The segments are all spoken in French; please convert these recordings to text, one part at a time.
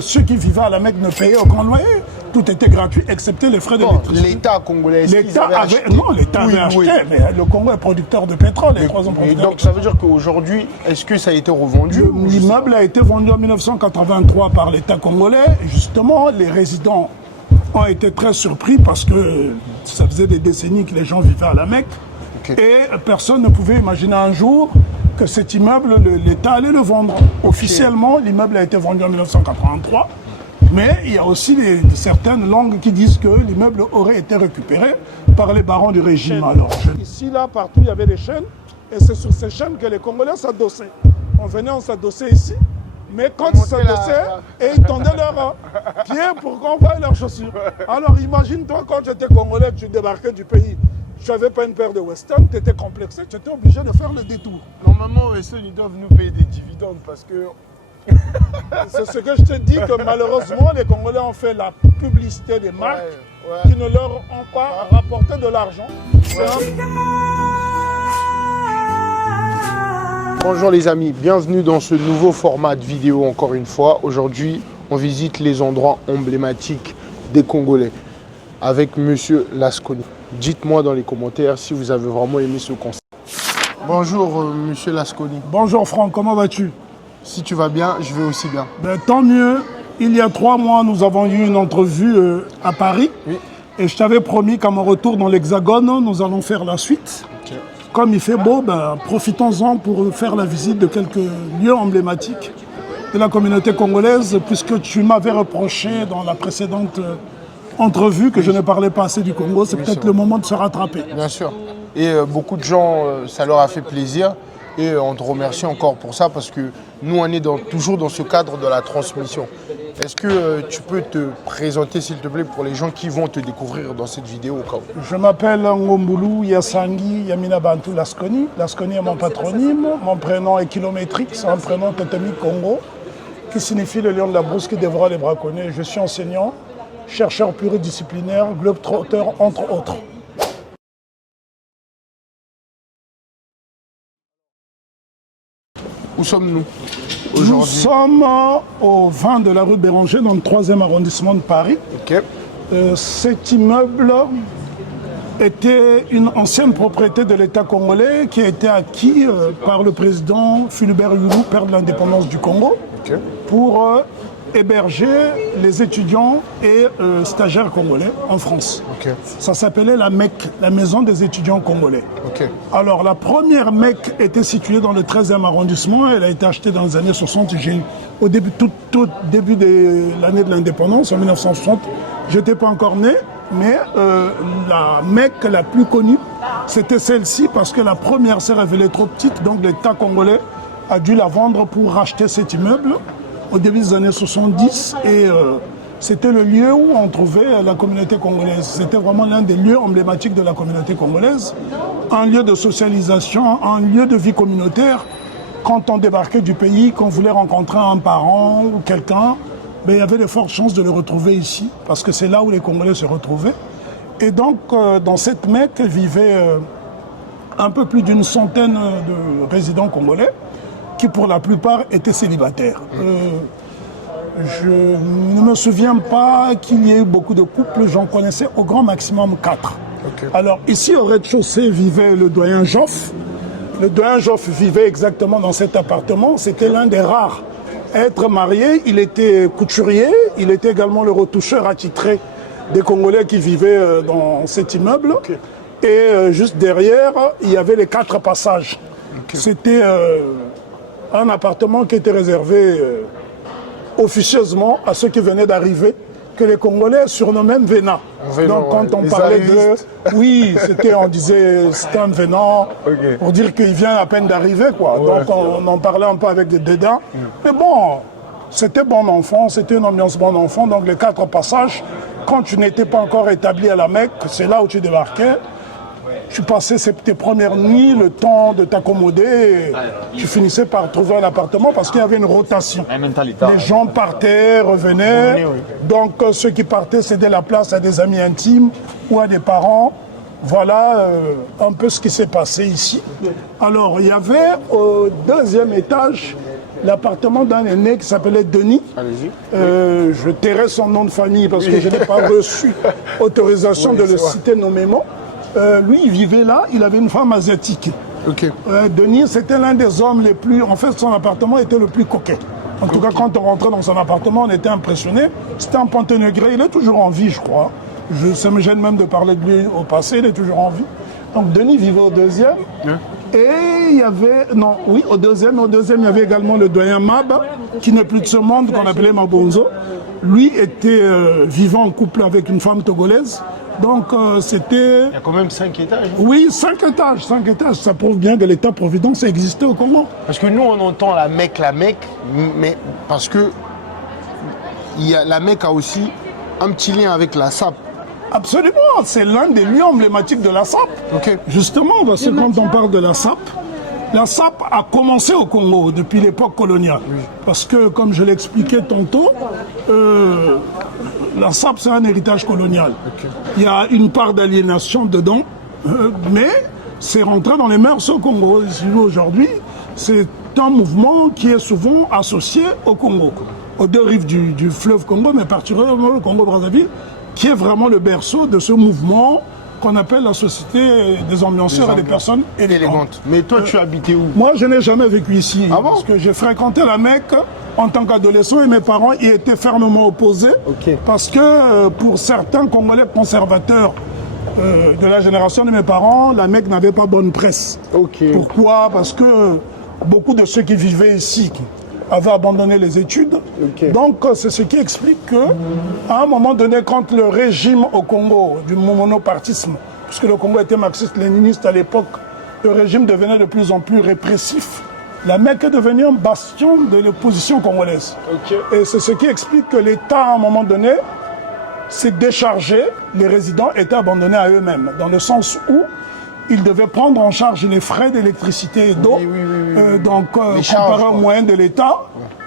Ceux qui vivaient à la Mecque ne payaient aucun loyer. Tout était gratuit, excepté les frais d'électricité. L'État congolais, l'État avait acheté, mais le Congo est producteur de pétrole, les troisièmes producteurs. Donc ça veut dire qu'aujourd'hui, est-ce que ça a été revendu? L'immeuble a été vendu en 1983 par l'État congolais. Et justement, les résidents ont été très surpris parce que ça faisait des décennies que les gens vivaient à la Mecque. Et personne ne pouvait imaginer un jour que cet immeuble, l'État allait le vendre. Officiellement, l'immeuble a été vendu en 1983. Mais il y a aussi certaines langues qui disent que l'immeuble aurait été récupéré par les barons du régime. Alors, ici, là, partout, il y avait des chaînes. Et c'est sur ces chaînes que les Congolais s'adossaient. On s'adossait ici. Mais quand ils s'adossaient, et ils tendaient leurs pieds pour qu'on voie leurs chaussures. Alors imagine-toi, quand j'étais Congolais, tu débarquais du pays. Tu n'avais pas une paire de Weston, tu étais complexé, tu étais obligé de faire le détour. Normalement, Weston, ils doivent nous payer des dividendes parce que... C'est ce que je te dis, que malheureusement, les Congolais ont fait la publicité des marques qui ne leur ont pas rapporté de l'argent. Bonjour les amis, bienvenue dans ce nouveau format de vidéo encore une fois. Aujourd'hui, on visite les endroits emblématiques des Congolais avec Monsieur Lasconi. Dites-moi dans les commentaires si vous avez vraiment aimé ce concept. Bonjour Monsieur Lasconi. Bonjour Franck, comment vas-tu? Si tu vas bien, je vais aussi bien. Ben, tant mieux. Il y a 3 mois, nous avons eu une entrevue à Paris. Oui. Et je t'avais promis qu'à mon retour dans l'Hexagone, nous allons faire la suite. Okay. Comme il fait beau, ben, profitons-en pour faire la visite de quelques lieux emblématiques de la communauté congolaise, puisque tu m'avais reproché dans la précédente entrevue que je ne parlais pas assez du Congo. C'est peut-être le moment de se rattraper. Bien sûr. Et beaucoup de gens, ça leur a fait plaisir. Et on te remercie encore pour ça parce que nous, on est toujours dans ce cadre de la transmission. Est-ce que tu peux te présenter, s'il te plaît, pour les gens qui vont te découvrir dans cette vidéo au cas où? Je m'appelle Ngombulu Yasangi Yamina Bantu Lasconi. Lasconi est mon patronyme. Mon prénom est kilométrique, c'est un prénom totémique Congo, qui signifie le lion de la brousse qui dévore les braconniers. Je suis enseignant, chercheur pluridisciplinaire, globetrotter, entre autres. Où sommes-nous aujourd'hui? Nous sommes au 20 de la rue Béranger, dans le 3e arrondissement de Paris. Ok. Cet immeuble était une ancienne propriété de l'État congolais qui a été acquis par le président Philibert Yulu, père de l'indépendance du Congo, pour héberger les étudiants et stagiaires congolais en France. Ça s'appelait la MEC, la Maison des étudiants congolais. Alors la première MEC était située dans le 13e arrondissement, elle a été achetée dans les années 60, au début, tout début de l'année de l'indépendance, en 1960, je n'étais pas encore né, mais la MEC la plus connue, c'était celle-ci parce que la première s'est révélée trop petite, donc l'État congolais a dû la vendre pour racheter cet immeuble au début des années 70 et c'était le lieu où on trouvait la communauté congolaise. C'était vraiment l'un des lieux emblématiques de la communauté congolaise, un lieu de socialisation, un lieu de vie communautaire. Quand on débarquait du pays, qu'on voulait rencontrer un parent ou quelqu'un, ben, il y avait de fortes chances de le retrouver ici, parce que c'est là où les Congolais se retrouvaient. Et donc, dans cette Mecque vivaient un peu plus d'une centaine de résidents congolais, qui pour la plupart étaient célibataires. Je ne me souviens pas qu'il y ait eu beaucoup de couples, j'en connaissais au grand maximum 4. Alors ici au rez-de-chaussée vivait le doyen Joff. Le doyen Joff vivait exactement dans cet appartement, c'était l'un des rares à être marié. Il était couturier, il était également le retoucheur attitré des Congolais qui vivaient dans cet immeuble. Et juste derrière, il y avait les 4 passages. C'était un appartement qui était réservé officieusement à ceux qui venaient d'arriver, que les Congolais surnommaient Vénat. Donc quand on parlait de... Oui, on disait c'était un Vénat, pour dire qu'il vient à peine d'arriver, quoi. Donc on en parlait un peu avec des dédains. Mais bon, c'était bon enfant, c'était une ambiance bon enfant. Donc les 4 passages, quand tu n'étais pas encore établi à la Mecque, c'est là où tu débarquais. Tu passais tes premières nuits, le temps de t'accommoder, tu finissais par trouver un appartement parce qu'il y avait une rotation. Les gens partaient, revenaient, donc ceux qui partaient cédaient la place à des amis intimes ou à des parents. Voilà un peu ce qui s'est passé ici. Alors il y avait au 2e étage l'appartement d'un aîné qui s'appelait Denis. Allez-y. Je tairai son nom de famille parce que je n'ai pas reçu autorisation de le citer nommément. Lui, il vivait là, il avait une femme asiatique. Ok. Denis, c'était l'un des hommes les plus... En fait, son appartement était le plus coquet. En tout cas, quand on rentrait dans son appartement, on était impressionné. C'était un Pontenegré, il est toujours en vie, je crois. Ça me gêne même de parler de lui au passé, il est toujours en vie. Donc Denis vivait au deuxième. Et il y avait... Non, oui, au deuxième, il y avait également le doyen Mab, qui n'est plus de ce monde, qu'on appelait Mabonzo. Lui était vivant en couple avec une femme togolaise. Donc c'était... Il y a quand même 5 étages. Oui, 5 étages, 5 étages. Ça prouve bien que l'État-providence existait au Congo. Parce que nous, on entend la Mecque, mais parce que la Mecque a aussi un petit lien avec la SAP. Absolument, c'est l'un des lieux emblématiques de la SAP. Ok. Justement, parce que quand on parle de la SAP a commencé au Congo depuis l'époque coloniale. Oui. Parce que, comme je l'expliquais tantôt, la SAP, c'est un héritage colonial. Okay. Il y a une part d'aliénation dedans, mais c'est rentré dans les mœurs au Congo. Aujourd'hui, c'est un mouvement qui est souvent associé au Congo, aux deux rives du fleuve Congo, mais particulièrement le Congo-Brazzaville, qui est vraiment le berceau de ce mouvement qu'on appelle la société des ambianceurs et des personnes élégantes. Mais toi, tu habitais où? Moi, je n'ai jamais vécu ici. Ah bon? Parce que j'ai fréquenté la Mecque en tant qu'adolescent et mes parents y étaient fermement opposés. Okay. Parce que pour certains Congolais conservateurs de la génération de mes parents, la Mecque n'avait pas bonne presse. Okay. Pourquoi? Parce que beaucoup de ceux qui vivaient ici avaient abandonné les études. Okay. Donc, c'est ce qui explique qu'à un moment donné, quand le régime au Congo, du monopartisme, puisque le Congo était marxiste-léniniste à l'époque, le régime devenait de plus en plus répressif. La Mecque est devenue un bastion de l'opposition congolaise. Okay. Et c'est ce qui explique que l'État, à un moment donné, s'est déchargé, les résidents étaient abandonnés à eux-mêmes, dans le sens où ils devaient prendre en charge les frais d'électricité et d'eau. Donc, comparé aux moyens de l'État,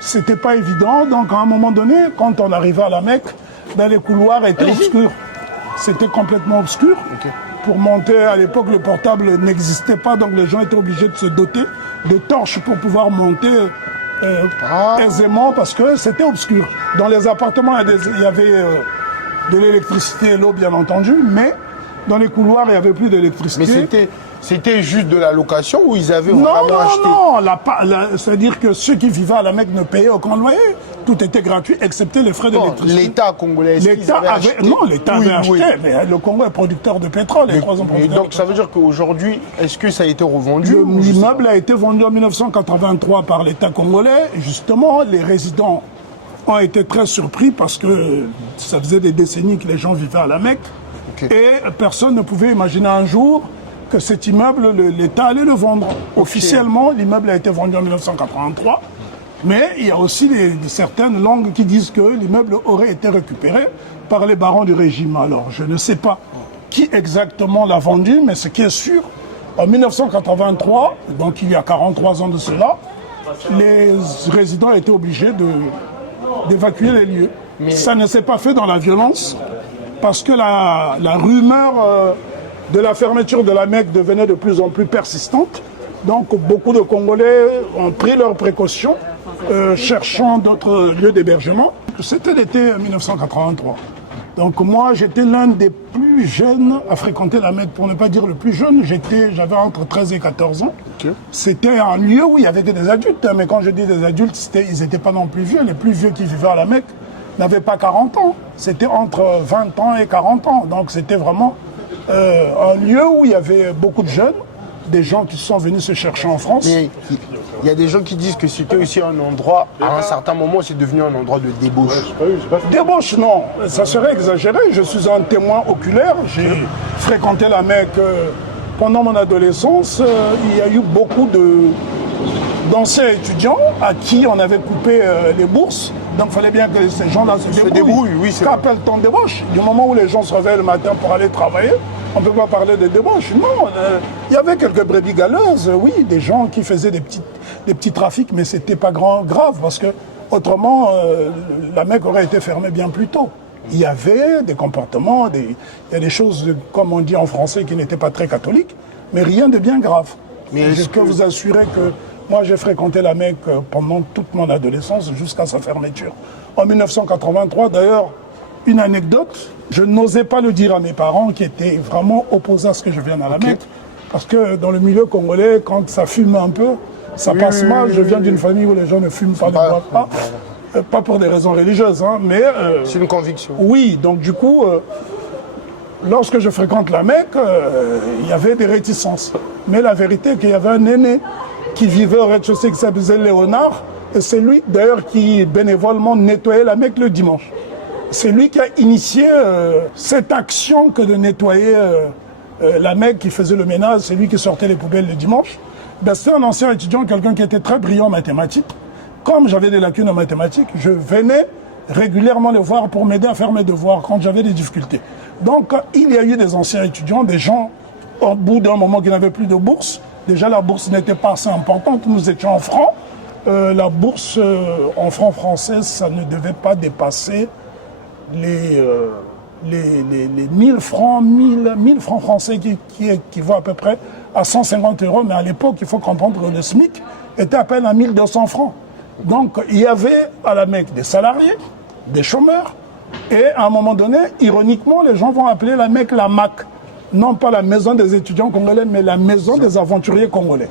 c'était pas évident. Donc, à un moment donné, quand on arrivait à la Mecque, ben, les couloirs étaient obscurs. C'était complètement obscur. Okay. Pour monter, à l'époque, le portable n'existait pas, donc les gens étaient obligés de se doter de torches pour pouvoir monter aisément, parce que c'était obscur. Dans les appartements, il y avait de l'électricité et l'eau, bien entendu, mais dans les couloirs, il n'y avait plus d'électricité. Mais c'était juste de la location ou ils avaient vraiment acheté? Non, c'est-à-dire que ceux qui vivaient à la Mecque ne payaient aucun loyer. Tout était gratuit, excepté les frais d'électricité. L'État congolais, l'État avait acheté? Non, l'État avait acheté, mais le Congo est producteur de pétrole. Donc ça veut dire qu'aujourd'hui, est-ce que ça a été revendu? L'immeuble a été vendu en 1983 par l'État congolais. Et justement, les résidents ont été très surpris parce que ça faisait des décennies que les gens vivaient à la Mecque. Okay. Et personne ne pouvait imaginer un jour que cet immeuble, l'État allait le vendre. Okay. Officiellement, l'immeuble a été vendu en 1983, mais il y a aussi certaines langues qui disent que l'immeuble aurait été récupéré par les barons du régime. Alors, je ne sais pas qui exactement l'a vendu, mais ce qui est sûr, en 1983, donc il y a 43 ans de cela, les résidents étaient obligés d'évacuer les lieux. Mais ça ne s'est pas fait dans la violence, parce que la rumeur de la fermeture de la Mecque devenait de plus en plus persistante. Donc beaucoup de Congolais ont pris leurs précautions, cherchant d'autres lieux d'hébergement. C'était l'été 1983. Donc moi, j'étais l'un des plus jeunes à fréquenter la Mecque, pour ne pas dire le plus jeune. J'avais entre 13 et 14 ans. Okay. C'était un lieu où il y avait des adultes, mais quand je dis des adultes, ils n'étaient pas non plus vieux. Les plus vieux qui vivaient à la Mecque n'avaient pas 40 ans. C'était entre 20 ans et 40 ans. Donc c'était vraiment un lieu où il y avait beaucoup de jeunes, des gens qui sont venus se chercher en France. Mais il y a des gens qui disent que c'était aussi un endroit, à un certain moment, c'est devenu un endroit de débauche. Débauche, non. Ça serait exagéré. Je suis un témoin oculaire. J'ai fréquenté la Mecque pendant mon adolescence. Il y a eu beaucoup d'anciens étudiants à qui on avait coupé les bourses. Donc il fallait bien que ces gens-là se débrouillent. Oui, Qu'appelle-t-on débauche? Du moment où les gens se réveillent le matin pour aller travailler, on ne peut pas parler de débauche. Non, il y avait quelques brebis galeuses, oui, des gens qui faisaient des petits trafics, mais ce n'était pas grave, parce que autrement, la Mecque aurait été fermée bien plus tôt. Il y avait des comportements, il y a des choses, comme on dit en français, qui n'étaient pas très catholiques, mais rien de bien grave. Mais je peux vous assurer que Moi, j'ai fréquenté la Mecque pendant toute mon adolescence jusqu'à sa fermeture. En 1983, d'ailleurs, une anecdote, je n'osais pas le dire à mes parents qui étaient vraiment opposés à ce que je vienne à la Mecque. Parce que dans le milieu congolais, quand ça fume un peu, ça passe mal. Je viens d'une famille où les gens ne fument pas, ne boivent pas. Pas pour des raisons religieuses, hein, mais... c'est une conviction. Oui, donc du coup, lorsque je fréquente la Mecque, il y avait des réticences. Mais la vérité est qu'il y avait un aîné qui vivait au rez-de-chaussée qui s'appelait Léonard, et c'est lui d'ailleurs qui bénévolement nettoyait la Mecque le dimanche. C'est lui qui a initié cette action que de nettoyer la Mecque, qui faisait le ménage, c'est lui qui sortait les poubelles le dimanche. Ben, c'était un ancien étudiant, quelqu'un qui était très brillant en mathématiques. Comme j'avais des lacunes en mathématiques, je venais régulièrement le voir pour m'aider à faire mes devoirs quand j'avais des difficultés. Donc il y a eu des anciens étudiants, des gens au bout d'un moment qui n'avaient plus de bourse. Déjà la bourse n'était pas assez importante, nous étions en francs. La bourse en francs français, ça ne devait pas dépasser les 1000 francs, 1000 francs français qui équivaut à peu près à 150 €. Mais à l'époque, il faut comprendre que le SMIC était à peine à 1200 francs. Donc il y avait à la Mecque des salariés, des chômeurs, et à un moment donné, ironiquement, les gens vont appeler la Mecque la MAC. Non pas la maison des étudiants congolais, mais la maison des aventuriers congolais.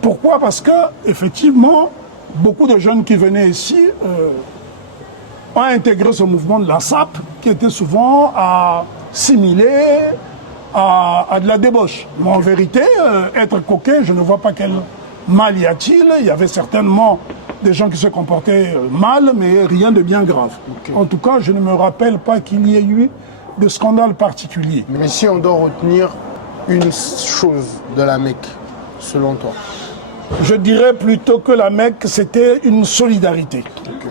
Pourquoi? Parce que, effectivement, beaucoup de jeunes qui venaient ici ont intégré ce mouvement de la SAP, qui était souvent assimilé à de la débauche. Mais en vérité, être coquin, je ne vois pas quel mal y a-t-il. Il y avait certainement des gens qui se comportaient mal, mais rien de bien grave. En tout cas, je ne me rappelle pas qu'il y ait eu de scandale particulier. Mais si on doit retenir une chose de la Mecque, selon toi? Je dirais plutôt que la Mecque, c'était une solidarité.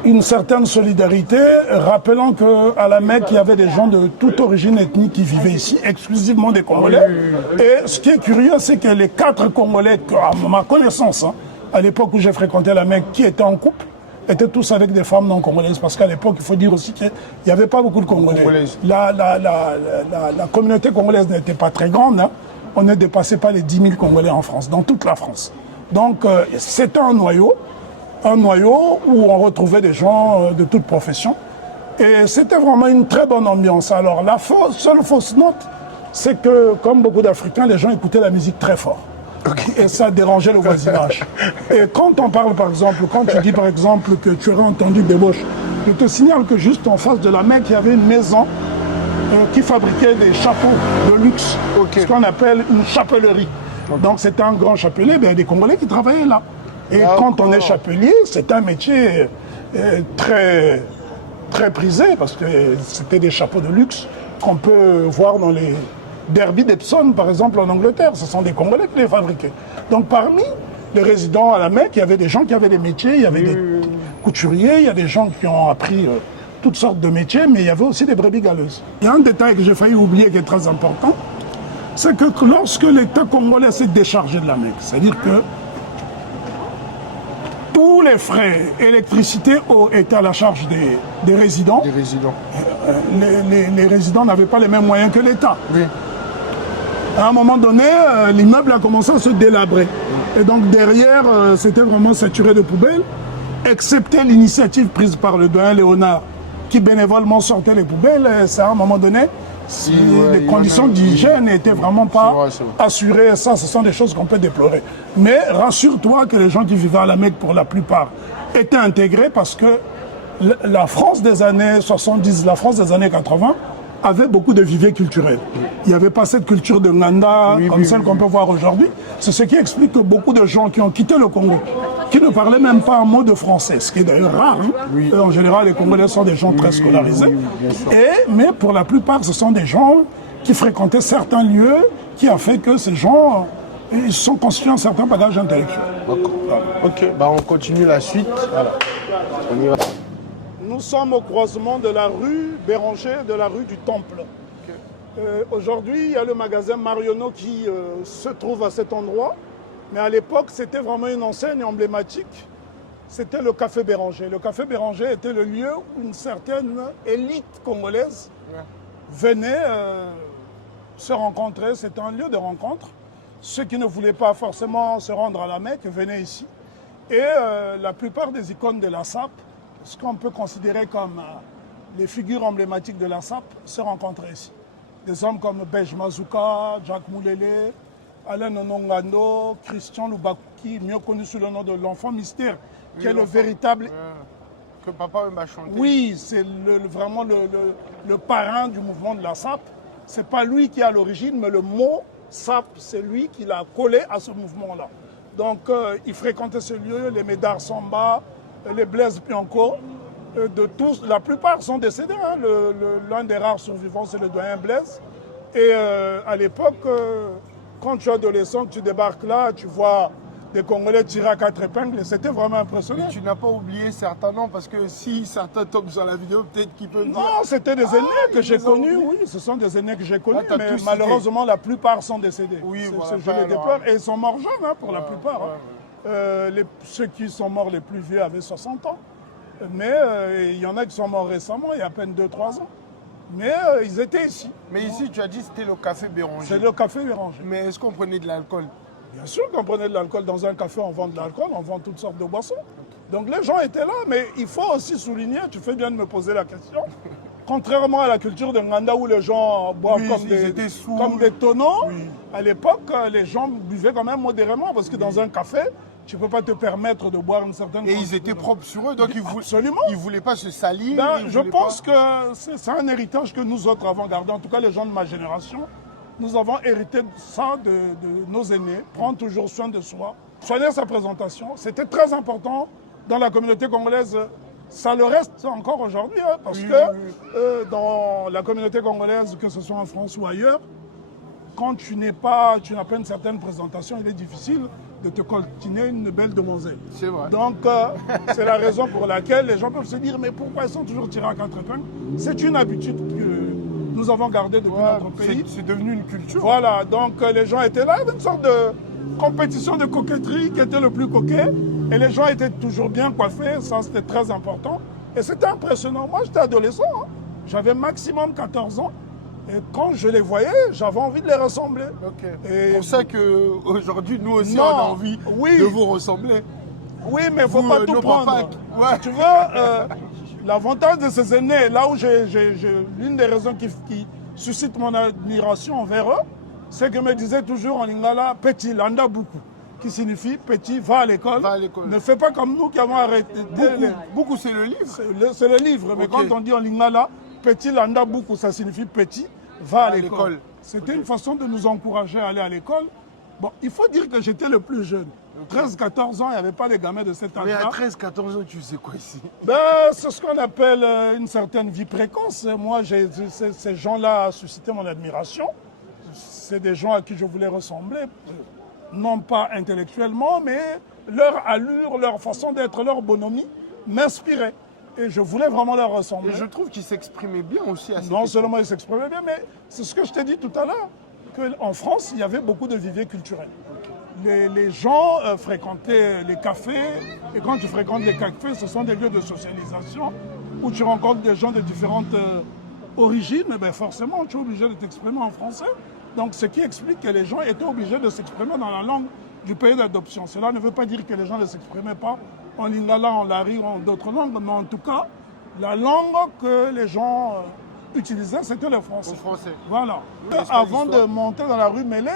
Une certaine solidarité, rappelant qu'à la Mecque, il y avait des gens de toute origine ethnique qui vivaient ici, exclusivement des Congolais. Et ce qui est curieux, c'est que les 4 Congolais, à ma connaissance, hein, à l'époque où j'ai fréquenté la Mecque, qui étaient en couple, étaient tous avec des femmes non congolaises. Parce qu'à l'époque, il faut dire aussi qu'il n'y avait pas beaucoup de Congolais. La communauté congolaise n'était pas très grande. Hein. On ne dépassait pas les 10 000 Congolais en France, dans toute la France. Donc c'était un noyau où on retrouvait des gens de toute profession. Et c'était vraiment une très bonne ambiance. Alors la seule fausse note, c'est que comme beaucoup d'Africains, les gens écoutaient la musique très fort. Et ça dérangeait le voisinage. Et quand on parle par exemple, quand tu dis par exemple que tu aurais entendu débauche, je te signale que juste en face de la Mecque, il y avait une maison qui fabriquait des chapeaux de luxe, ce qu'on appelle une chapellerie. Donc c'était un grand chapelier, il y a des Congolais qui travaillaient là. Et quand on est chapelier, c'est un métier très, très prisé, parce que c'était des chapeaux de luxe qu'on peut voir dans les derbies d'Epsom, par exemple, en Angleterre. Ce sont des Congolais qui les fabriquaient. Donc parmi les résidents à la Mecque, il y avait des gens qui avaient des métiers, il y avait des couturiers, il y a des gens qui ont appris toutes sortes de métiers, mais il y avait aussi des brebis galeuses. Il y a un détail que j'ai failli oublier qui est très important, c'est que lorsque l'État congolais s'est déchargé de la Mecque, c'est-à-dire que tous les frais, électricité, eau étaient à la charge des résidents. Les résidents n'avaient pas les mêmes moyens que l'État. Oui. À un moment donné, l'immeuble a commencé à se délabrer. Et donc derrière, c'était vraiment saturé de poubelles, excepté l'initiative prise par le doyen Léonard, qui bénévolement sortait les poubelles. C'est à un moment donné, les conditions d'hygiène n'étaient vraiment pas assurées. Ça, ce sont des choses qu'on peut déplorer. Mais rassure-toi que les gens qui vivaient à la Mecque, pour la plupart, étaient intégrés parce que la France des années 70, la France des années 80, avait beaucoup de viviers culturels. Il n'y avait pas cette culture de Nganda comme celle qu'on peut voir aujourd'hui. C'est ce qui explique que beaucoup de gens qui ont quitté le Congo, qui ne parlaient même pas un mot de français, ce qui est d'ailleurs rare. Hein. En général, les Congolais sont des gens très scolarisés. Mais pour la plupart, ce sont des gens qui fréquentaient certains lieux, qui a fait que ces gens ils sont constitués un certain bagage intellectuel. Ok, on continue la suite. Voilà. On y va. Nous sommes au croisement de la rue Béranger et de la rue du Temple. Aujourd'hui, il y a le magasin Marionneau qui se trouve à cet endroit. Mais à l'époque, c'était vraiment une enseigne emblématique. C'était le Café Béranger. Le Café Béranger était le lieu où une certaine élite congolaise venait se rencontrer. C'était un lieu de rencontre. Ceux qui ne voulaient pas forcément se rendre à la Mecque venaient ici. Et la plupart des icônes de la SAP, ce qu'on peut considérer comme les figures emblématiques de la SAP, se rencontrent ici. Des hommes comme Bej Mazuka, Jack Moulele, Alain Onongando, Christian Lubakuki, mieux connu sous le nom de l'enfant mystère, qui est le véritable... Que papa m'a chanté. Oui, c'est vraiment le parrain du mouvement de la SAP. Ce n'est pas lui qui est à l'origine, mais le mot SAP, c'est lui qui l'a collé à ce mouvement-là. Donc, il fréquentait ce lieu, les Médard Samba, les Blaise Pianco, de tous, la plupart sont décédés. Hein. L'un des rares survivants, c'est le doyen Blaise. Et à l'époque, quand tu es adolescent, tu débarques là, tu vois des Congolais tirés à 4 épingles, c'était vraiment impressionnant. Mais tu n'as pas oublié certains noms, parce que si certains tombent sur la vidéo, peut-être qu'ils peuvent dire... Non, c'était des aînés que j'ai connus, oui, ce sont des aînés que j'ai connus, mais malheureusement, la plupart sont décédés. Oui, voilà, je les déplore, et ils sont morts jeunes, hein, pour la plupart. Ceux qui sont morts les plus vieux avaient 60 ans, mais il y en a qui sont morts récemment, il y a à peine 2-3 ans. Mais ils étaient ici. Mais ici, tu as dit que c'était le café Béranger. C'est le café Béranger. Mais est-ce qu'on prenait de l'alcool? Bien sûr qu'on prenait de l'alcool. Dans un café, on vend de l'alcool, on vend toutes sortes de boissons. Donc les gens étaient là, mais il faut aussi souligner, tu fais bien de me poser la question, contrairement à la culture de Nganda où les gens boivent comme des tonneaux, à l'époque, les gens buvaient quand même modérément parce que dans un café, tu ne peux pas te permettre de boire une certaine quantité. Et ils étaient propres sur eux, donc ils ne voulaient pas se salir. Ben, je pense que c'est un héritage que nous autres avons gardé, en tout cas les gens de ma génération. Nous avons hérité de ça de nos aînés, prendre toujours soin de soi, soigner sa présentation. C'était très important dans la communauté congolaise. Ça le reste encore aujourd'hui, hein, parce que dans la communauté congolaise, que ce soit en France ou ailleurs, quand tu n'as pas une certaine présentation, il est difficile de te coltiner une belle demoiselle. C'est vrai. Donc, c'est la raison pour laquelle les gens peuvent se dire, mais pourquoi ils sont toujours tirés à 4 épingles? C'est une habitude que nous avons gardée depuis notre pays. C'est devenu une culture. Voilà, donc les gens étaient là, il y avait une sorte de compétition de coquetterie qui était le plus coquet. Et les gens étaient toujours bien coiffés, ça c'était très important. Et c'était impressionnant. Moi, j'étais adolescent, hein. J'avais maximum 14 ans. Et quand je les voyais, j'avais envie de les ressembler. C'est pour ça qu'aujourd'hui, nous aussi, on a envie de vous ressembler. Oui, mais il ne faut pas tout prendre. Tu vois, l'avantage de ces aînés, là où l'une des raisons qui suscite mon admiration envers eux, c'est qu'ils me disaient toujours en lingala, petit, landa beaucoup, qui signifie petit, va à l'école. Ne fais pas comme nous qui avons arrêté. Beaucoup, c'est le livre. C'est le livre, mais quand on dit en lingala, petit, landa beaucoup, ça signifie petit, va à l'école. C'était une façon de nous encourager à aller à l'école. Bon, il faut dire que j'étais le plus jeune. 13-14 ans, il n'y avait pas de gamins de cet âge-là. Mais à 13-14 ans, tu sais quoi ici? C'est ce qu'on appelle une certaine vie précoce. Moi, ces gens-là ont suscité mon admiration. C'est des gens à qui je voulais ressembler. Non pas intellectuellement, mais leur allure, leur façon d'être, leur bonhomie m'inspirait. Et je voulais vraiment leur ressembler. Et je trouve qu'ils s'exprimaient bien aussi à cette Non seulement ils s'exprimaient bien, mais c'est ce que je t'ai dit tout à l'heure, qu'en France, il y avait beaucoup de viviers culturels. Les gens fréquentaient les cafés, et quand tu fréquentes les cafés, ce sont des lieux de socialisation où tu rencontres des gens de différentes origines, et bien forcément, tu es obligé de t'exprimer en français. Donc, ce qui explique que les gens étaient obligés de s'exprimer dans la langue du pays d'adoption. Cela ne veut pas dire que les gens ne s'exprimaient pas en lingala, en lari ou en d'autres langues, mais en tout cas, la langue que les gens utilisaient, c'était le français. Le français. Voilà. Avant de monter dans la rue Mélé,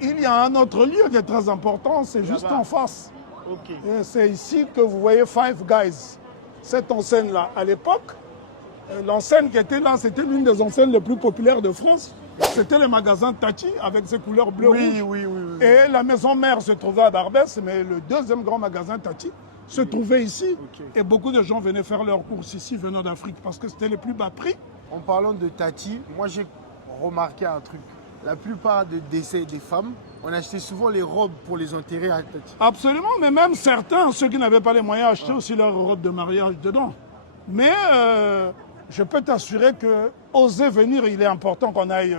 il y a un autre lieu qui est très important, c'est juste en face. C'est ici que vous voyez Five Guys, cette enseigne-là. À l'époque, l'enseigne qui était là, c'était l'une des enseignes les plus populaires de France. C'était le magasin Tati avec ses couleurs bleu-rouge. Et la maison mère se trouvait à Barbès, mais le deuxième grand magasin Tati se trouvait ici. Et beaucoup de gens venaient faire leurs courses ici, venant d'Afrique, parce que c'était les plus bas prix. En parlant de Tati, moi j'ai remarqué un truc. La plupart des décès des femmes, on achetait souvent les robes pour les enterrer à Tati. Absolument, mais même certains, ceux qui n'avaient pas les moyens, achetaient aussi leurs robes de mariage dedans. Mais je peux t'assurer que oser venir, il est important qu'on aille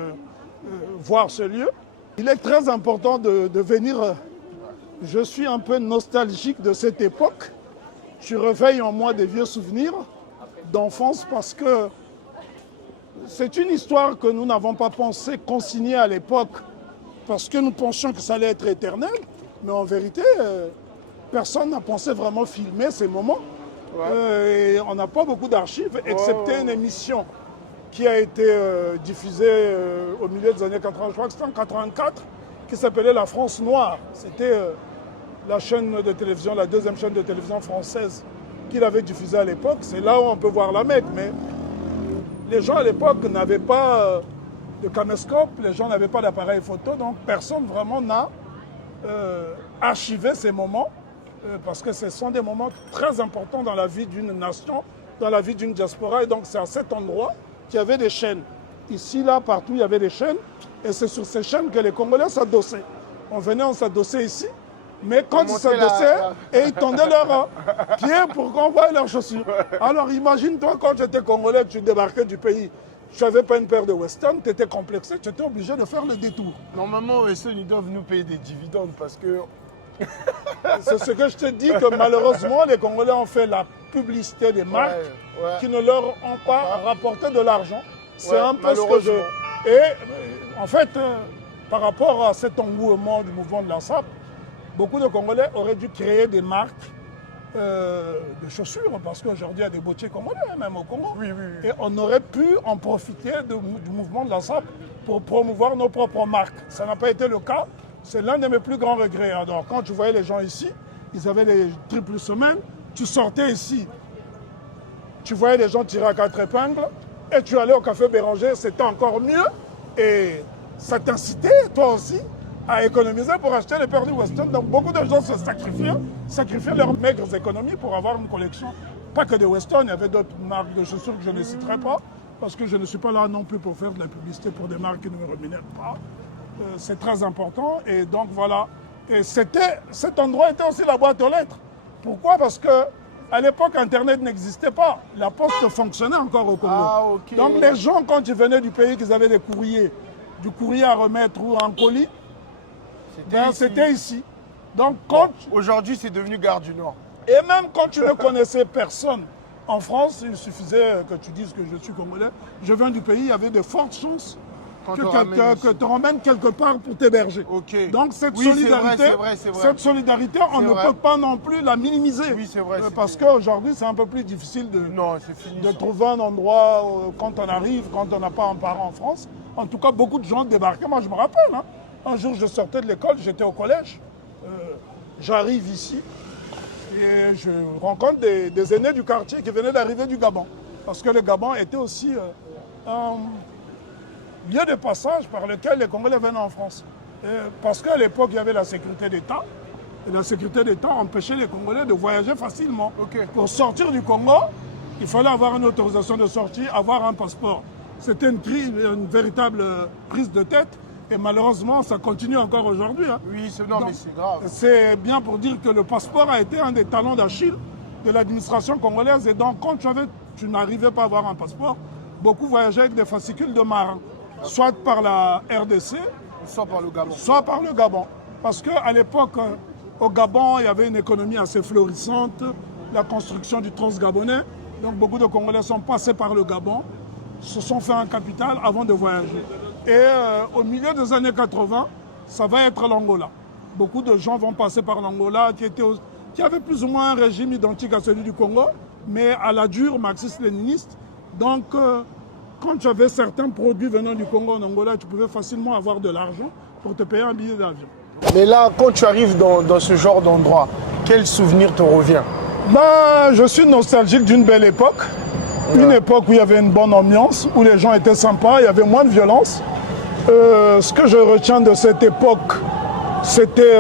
voir ce lieu. Il est très important de venir. Je suis un peu nostalgique de cette époque. Tu réveilles en moi des vieux souvenirs d'enfance parce que c'est une histoire que nous n'avons pas pensé consigner à l'époque parce que nous pensions que ça allait être éternel. Mais en vérité, personne n'a pensé vraiment filmer ces moments. Et on n'a pas beaucoup d'archives, excepté une émission qui a été diffusée au milieu des années 80, je crois que c'était en 84, qui s'appelait La France Noire. C'était la chaîne de télévision, la deuxième chaîne de télévision française qu'il avait diffusée à l'époque. C'est là où on peut voir la Mecque. Mais les gens à l'époque n'avaient pas de caméscope, les gens n'avaient pas d'appareil photo, donc personne vraiment n'a archivé ces moments. Parce que ce sont des moments très importants dans la vie d'une nation, dans la vie d'une diaspora. Et donc c'est à cet endroit qu'il y avait des chaînes. Ici, là, partout, il y avait des chaînes. Et c'est sur ces chaînes que les Congolais s'adossaient. On venait, on s'adossait ici. Mais quand ils s'adossaient, et ils tendaient leurs pieds pour qu'on voie leurs chaussures. Alors imagine-toi, quand j'étais Congolais, tu débarquais du pays, tu n'avais pas une paire de Weston, tu étais complexé, tu étais obligé de faire le détour. Normalement, ils doivent nous payer des dividendes parce que... C'est ce que je te dis, que malheureusement, les Congolais ont fait la publicité des marques qui ne leur ont pas rapporté de l'argent. C'est un peu ce que je... Et en fait, par rapport à cet engouement du mouvement de la SAP, beaucoup de Congolais auraient dû créer des marques de chaussures, parce qu'aujourd'hui, il y a des boutiers congolais, même au Congo. Et on aurait pu en profiter du mouvement de la SAP pour promouvoir nos propres marques. Ça n'a pas été le cas. C'est l'un de mes plus grands regrets. Alors, quand tu voyais les gens ici, ils avaient les triples semaines, tu sortais ici, tu voyais les gens tirer à 4 épingles, et tu allais au café Béranger, c'était encore mieux. Et ça t'incitait, toi aussi, à économiser pour acheter les paires du Weston. Donc, beaucoup de gens se sacrifiaient leurs maigres économies pour avoir une collection. Pas que des Weston, il y avait d'autres marques de chaussures que je ne citerai pas, parce que je ne suis pas là non plus pour faire de la publicité pour des marques qui ne me rémunèrent pas. C'est très important et donc voilà. Et cet endroit était aussi la boîte aux lettres. Pourquoi? Parce que à l'époque, Internet n'existait pas. La poste fonctionnait encore au Congo. Donc les gens, quand ils venaient du pays, qu'ils avaient des courriers, du courrier à remettre ou un colis, c'était ici. Donc aujourd'hui, c'est devenu Gare du Nord. Et même quand tu ne connaissais personne en France, il suffisait que tu dises que je suis congolais, je viens du pays, il y avait de fortes chances que te ramène quelque part pour t'héberger. Donc cette solidarité, cette solidarité, on ne peut pas non plus la minimiser. Parce qu'aujourd'hui, c'est un peu plus difficile de trouver un endroit quand on arrive, quand on n'a pas un parent en France. En tout cas, beaucoup de gens débarquaient. Moi, je me rappelle, un jour, je sortais de l'école, j'étais au collège. J'arrive ici et je rencontre des aînés du quartier qui venaient d'arriver du Gabon. Parce que le Gabon était aussi un lieu de passage par lequel les Congolais venaient en France. Parce qu'à l'époque, il y avait la sécurité d'État. Et la sécurité d'État empêchait les Congolais de voyager facilement. Pour sortir du Congo, il fallait avoir une autorisation de sortie, avoir un passeport. C'était une véritable prise de tête. Et malheureusement, ça continue encore aujourd'hui. Mais c'est grave. C'est bien pour dire que le passeport a été un des talons d'Achille de l'administration congolaise. Et donc, quand tu n'arrivais pas à avoir un passeport, beaucoup voyageaient avec des fascicules de marins. Soit par la RDC, soit par le Gabon. Parce qu'à l'époque, au Gabon, il y avait une économie assez florissante, la construction du Transgabonais. Donc beaucoup de Congolais sont passés par le Gabon, se sont fait un capital avant de voyager. Et au milieu des années 80, ça va être l'Angola. Beaucoup de gens vont passer par l'Angola, qui avait plus ou moins un régime identique à celui du Congo, mais à la dure marxiste-léniniste. Donc, quand tu avais certains produits venant du Congo en Angola, tu pouvais facilement avoir de l'argent pour te payer un billet d'avion. Mais là, quand tu arrives dans ce genre d'endroit, quel souvenir te revient? Je suis nostalgique d'une belle époque. Une époque où il y avait une bonne ambiance, où les gens étaient sympas, il y avait moins de violence. Ce que je retiens de cette époque, c'était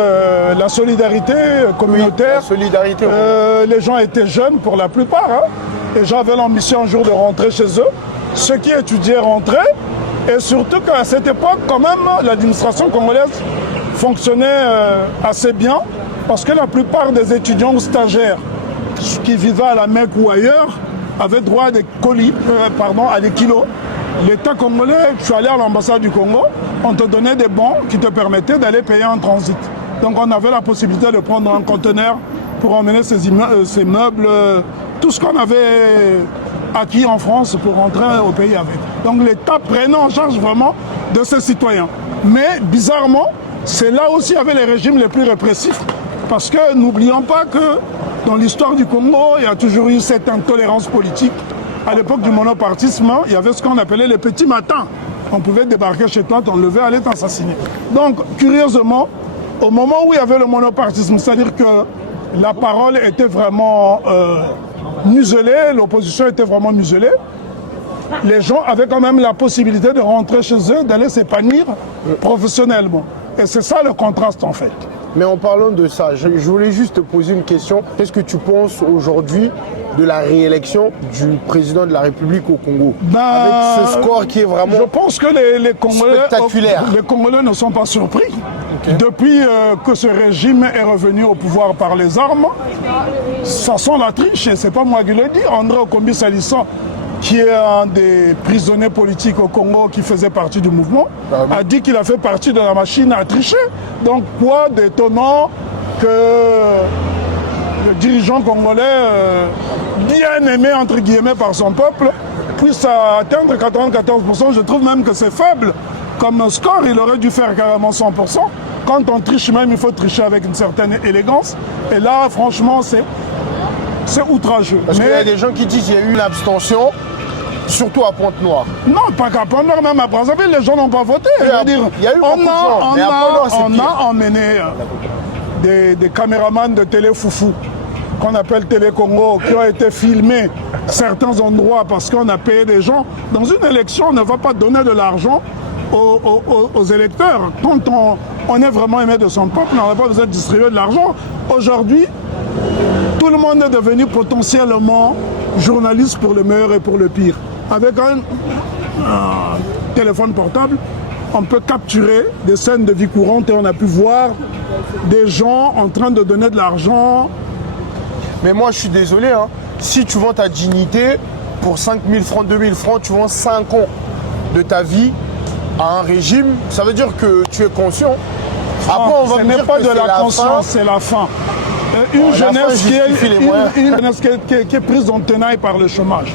la solidarité communautaire. Les gens étaient jeunes pour la plupart. Et j'avais l'ambition un jour de rentrer chez eux. Ceux qui étudiaient rentraient, et surtout qu'à cette époque, quand même, l'administration congolaise fonctionnait assez bien, parce que la plupart des étudiants ou stagiaires qui vivaient à la Mecque ou ailleurs avaient droit à des colis, à des kilos. L'État congolais, tu allais à l'ambassade du Congo, on te donnait des bons qui te permettaient d'aller payer en transit. Donc on avait la possibilité de prendre un conteneur pour emmener ces meubles, tout ce qu'on avait acquis en France pour rentrer au pays avec. Donc l'État prenait en charge vraiment de ses citoyens. Mais bizarrement, c'est là aussi il y avait les régimes les plus répressifs Parce que n'oublions pas que dans l'histoire du Congo, il y a toujours eu cette intolérance politique. À l'époque du monopartisme, il y avait ce qu'on appelait les petits matins. On pouvait débarquer chez toi, t'enlever, aller t'assassiner. Donc, curieusement, au moment où il y avait le monopartisme, c'est-à-dire que la parole était vraiment muselée, l'opposition était vraiment muselée, les gens avaient quand même la possibilité de rentrer chez eux, d'aller s'épanouir professionnellement. Et c'est ça le contraste en fait. Mais en parlant de ça, je voulais juste te poser une question. Qu'est-ce que tu penses aujourd'hui de la réélection du président de la République au Congo? Avec ce score qui est vraiment je pense que les Congolais, spectaculaire. Les Congolais ne sont pas surpris. Okay. Depuis que ce régime est revenu au pouvoir par les armes, ça sent la triche, et c'est pas moi qui le dis. André Okombi Salissa, qui est un des prisonniers politiques au Congo qui faisait partie du mouvement, a dit qu'il a fait partie de la machine à tricher. Donc quoi d'étonnant que le dirigeant congolais, bien aimé entre guillemets par son peuple, puisse atteindre 94%. Je trouve même que c'est faible comme score. Il aurait dû faire carrément 100%. Quand on triche même, il faut tricher avec une certaine élégance. Et là, franchement, c'est outrageux. Parce qu'il y a des gens qui disent qu'il y a eu une abstention, surtout à Pointe-Noire. Non, pas qu'à Pointe-Noire, même à Brazzaville, les gens n'ont pas voté. Il y a eu beaucoup de gens, on a emmené des caméramans de Télé Foufou, qu'on appelle Télé Congo, qui ont été filmés certains endroits parce qu'on a payé des gens. Dans une élection, on ne va pas donner de l'argent aux électeurs. Quand on est vraiment aimé de son peuple, on n'a pas besoin de distribuer de l'argent. Aujourd'hui, tout le monde est devenu potentiellement journaliste pour le meilleur et pour le pire. Avec un téléphone portable, on peut capturer des scènes de vie courante et on a pu voir des gens en train de donner de l'argent. Mais moi, je suis désolé, hein. Si tu vends ta dignité pour 5 000 francs, 2 000 francs, tu vends 5 ans de ta vie à un régime, ça veut dire que tu es conscient. Après, on va ce n'est pas de la conscience, c'est la faim. Une jeunesse qui est prise en tenaille par le chômage.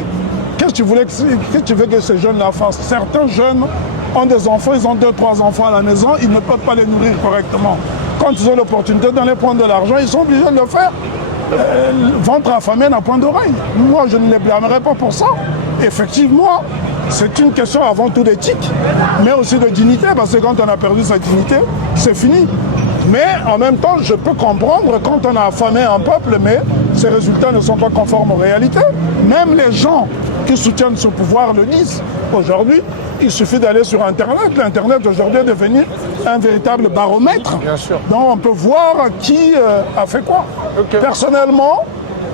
Qu'est-ce que tu veux que ces jeunes-là fassent? Certains jeunes ont des enfants, ils ont 2-3 enfants à la maison, ils ne peuvent pas les nourrir correctement. Quand ils ont l'opportunité d'aller prendre de l'argent, ils sont obligés de le faire. Ventre affamé n'a point d'oreille. Moi, je ne les blâmerai pas pour ça. Effectivement, c'est une question avant tout d'éthique, mais aussi de dignité, parce que quand on a perdu sa dignité, c'est fini. Mais en même temps, je peux comprendre quand on a affamé un peuple, mais ces résultats ne sont pas conformes aux réalités. Même les gens qui soutiennent ce pouvoir le disent. Aujourd'hui, il suffit d'aller sur Internet. L'Internet aujourd'hui est devenu un véritable baromètre. Bien sûr. Donc on peut voir qui a fait quoi. Okay. Personnellement,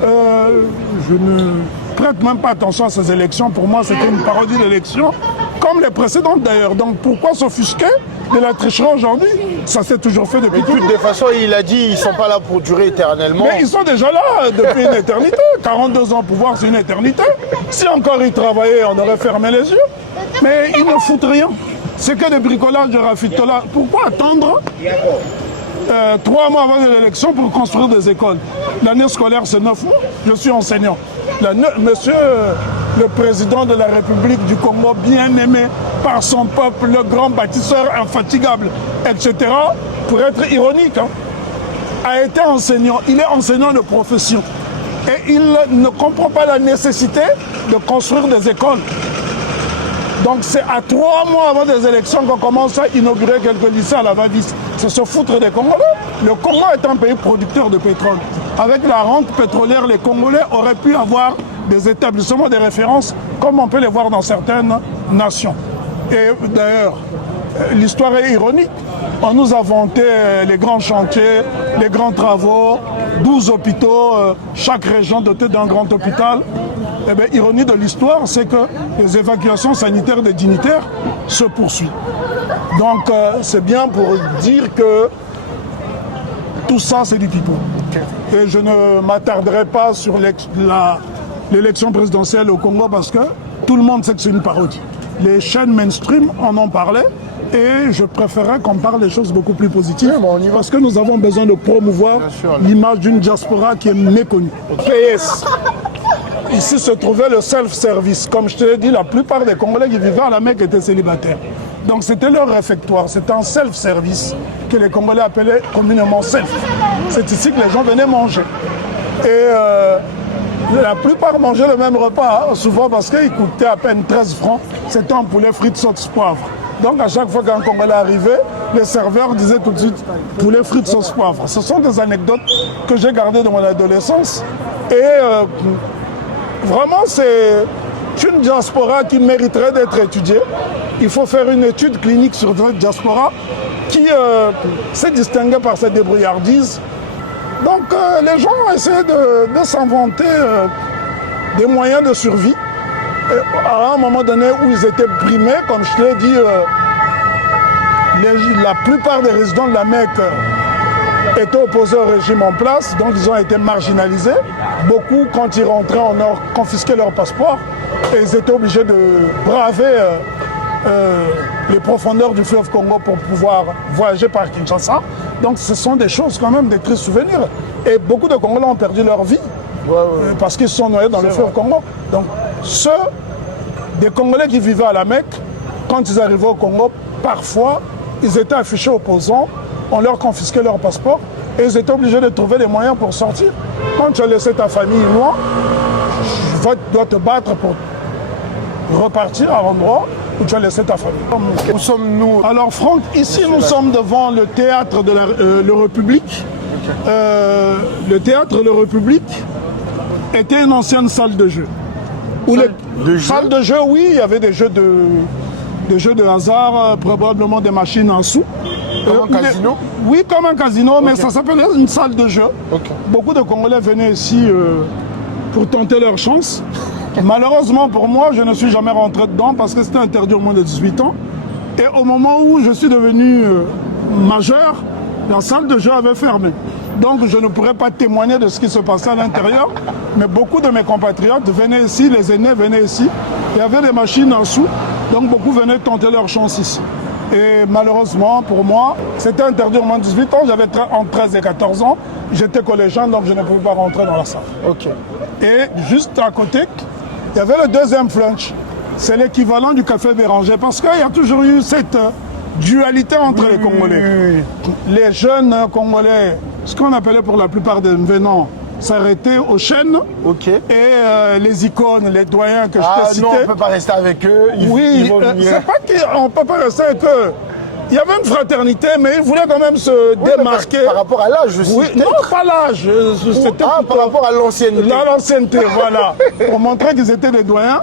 je ne prête même pas attention à ces élections. Pour moi, c'était une parodie d'élection, comme les précédentes d'ailleurs. Donc pourquoi s'offusquer de la tricherie aujourd'hui? Ça s'est toujours fait depuis tout. De toute façon, il a dit ils ne sont pas là pour durer éternellement. Mais ils sont déjà là depuis une éternité. 42 ans au pouvoir, c'est une éternité. Si encore ils travaillaient, on aurait fermé les yeux. Mais ils ne foutent rien. C'est que des bricolages de rafitola. Pourquoi attendre 3 mois avant l'élection pour construire des écoles? L'année scolaire, c'est 9 mois. Je suis enseignant. Monsieur le président de la République du Congo, bien aimé par son peuple, le grand bâtisseur infatigable, etc., pour être ironique, hein, a été enseignant. Il est enseignant de profession. Et il ne comprend pas la nécessité de construire des écoles. Donc c'est à 3 mois avant des élections qu'on commence à inaugurer quelques lycées à la va-vite. C'est se foutre des Congolais. Le Congo est un pays producteur de pétrole. Avec la rente pétrolière, les Congolais auraient pu avoir des établissements de référence comme on peut les voir dans certaines nations. Et d'ailleurs, l'histoire est ironique. On nous a vanté les grands chantiers, les grands travaux, 12 hôpitaux, chaque région dotée d'un grand hôpital. Eh bien, ironie de l'histoire, c'est que les évacuations sanitaires des dignitaires se poursuivent. Donc, c'est bien pour dire que tout ça, c'est du pipeau. Et je ne m'attarderai pas sur l'élection présidentielle au Congo parce que tout le monde sait que c'est une parodie. Les chaînes mainstream en ont parlé et je préférerais qu'on parle des choses beaucoup plus positives parce que nous avons besoin de promouvoir l'image d'une diaspora qui est méconnue. PS. Ici se trouvait le self-service. Comme je te l'ai dit, la plupart des Congolais qui vivaient à la Mecque étaient célibataires. Donc c'était leur réfectoire, c'était un self-service que les Congolais appelaient communément self. c'est ici que les gens venaient manger. Et la plupart mangeaient le même repas, hein, souvent parce qu'il coûtait à peine 13 francs. C'était un poulet frites sauce poivre. Donc à chaque fois qu'un Congolais arrivait, les serveurs disaient tout de suite poulet frites sauce poivre. Ce sont des anecdotes que j'ai gardées de mon adolescence. Et vraiment, c'est une diaspora qui mériterait d'être étudiée. Il faut faire une étude clinique sur cette diaspora qui s'est distinguée par sa débrouillardise. Donc les gens ont essayé de s'inventer des moyens de survie. Et à un moment donné où ils étaient brimés, comme je te l'ai dit, la plupart des résidents de la Mecque étaient opposés au régime en place, donc ils ont été marginalisés. Beaucoup, quand ils rentraient, on leur confisquait leur passeport et ils étaient obligés de braver les profondeurs du fleuve Congo pour pouvoir voyager par Kinshasa. Donc ce sont des choses quand même, des tristes souvenirs. Et beaucoup de Congolais ont perdu leur vie parce qu'ils sont noyés dans le fleuve Congo. Donc des Congolais qui vivaient à la Mecque, quand ils arrivaient au Congo, parfois ils étaient affichés opposants, on leur confisquait leur passeport et ils étaient obligés de trouver des moyens pour sortir. Quand tu as laissé ta famille loin, tu dois te battre pour repartir à l'endroit où tu as laissé ta famille. Où sommes-nous? Alors Franck, ici nous sommes devant le théâtre de la République. Le théâtre de la République était une ancienne salle de jeu. Salle de jeu, oui, il y avait des jeux de hasard, probablement des machines en sous. Comme un casino? Oui, comme un casino, mais ça s'appelait une salle de jeu. Beaucoup de Congolais venaient ici pour tenter leur chance. Malheureusement pour moi, je ne suis jamais rentré dedans parce que c'était interdit au moins de 18 ans. Et au moment où je suis devenu majeur, la salle de jeu avait fermé. Donc je ne pourrais pas témoigner de ce qui se passait à l'intérieur, mais beaucoup de mes compatriotes venaient ici, les aînés venaient ici. Il y avait des machines en dessous, donc beaucoup venaient tenter leur chance ici. Et malheureusement pour moi, c'était interdit au moins de 18 ans, j'avais entre 13 et 14 ans, j'étais collégien, donc je ne pouvais pas rentrer dans la salle. Et juste à côté, il y avait le deuxième flunch. C'est l'équivalent du café Béranger, parce qu'il y a toujours eu cette dualité entre les Congolais. Les jeunes Congolais, ce qu'on appelait pour la plupart des venants, s'arrêtaient aux chaînes. Et les icônes, les doyens que je t'ai cités. Non, on ne peut pas rester avec eux. Ils vont venir. C'est pas qu'on ne peut pas rester avec eux. Il y avait une fraternité, mais ils voulaient quand même se démarquer. Par rapport à l'âge, non, pas l'âge. Par rapport à l'ancienneté. L'ancienneté, voilà. Pour montrer qu'ils étaient des doyens.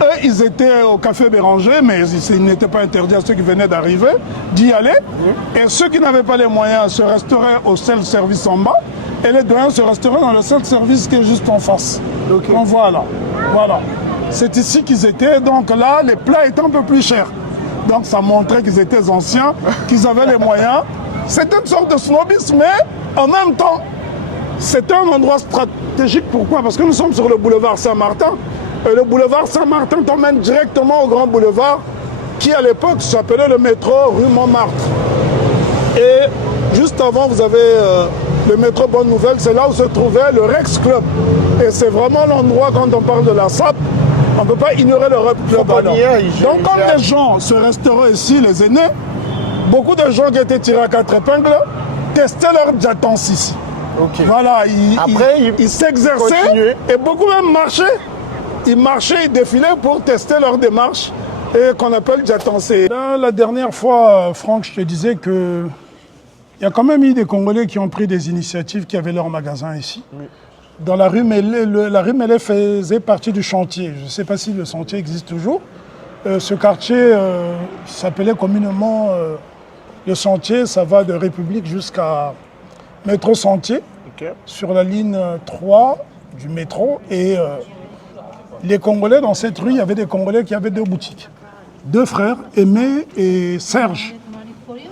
Eux, ils étaient au café Béranger, mais il n'était pas interdit à ceux qui venaient d'arriver d'y aller. Et ceux qui n'avaient pas les moyens se resteraient au self-service en bas. Et les doyens se resteraient dans le self-service qui est juste en face. Donc voilà. C'est ici qu'ils étaient. Donc là, les plats étaient un peu plus chers. Donc ça montrait qu'ils étaient anciens, qu'ils avaient les moyens. C'était une sorte de snobisme, mais en même temps, c'était un endroit stratégique. Pourquoi? Parce que nous sommes sur le boulevard Saint-Martin. Et le boulevard Saint-Martin t'emmène directement au grand boulevard qui, à l'époque, s'appelait le métro rue Montmartre. Et juste avant, vous avez le métro Bonne Nouvelle. C'est là où se trouvait le Rex Club. Et c'est vraiment l'endroit, quand on parle de la SAP, on ne peut pas ignorer le Rep Club. Donc quand les gens se resteraient ici, les aînés, beaucoup de gens qui étaient tirés à 4 épingles testaient leur jatance ici. Voilà, ils s'exerçaient et beaucoup même marchaient. Ils marchaient, ils défilaient pour tester leur démarche et qu'on appelle jatancé. La dernière fois, Franck, je te disais que il y a quand même eu des Congolais qui ont pris des initiatives, qui avaient leur magasin ici. Dans la rue Mélé, la rue Mélé faisait partie du chantier. Je ne sais pas si le chantier existe toujours. Ce quartier s'appelait communément le chantier. Ça va de République jusqu'à Métro Sentier, sur la ligne 3 du métro. Et les Congolais, dans cette rue, il y avait des Congolais qui avaient 2 boutiques. 2 frères, Aimé et Serge,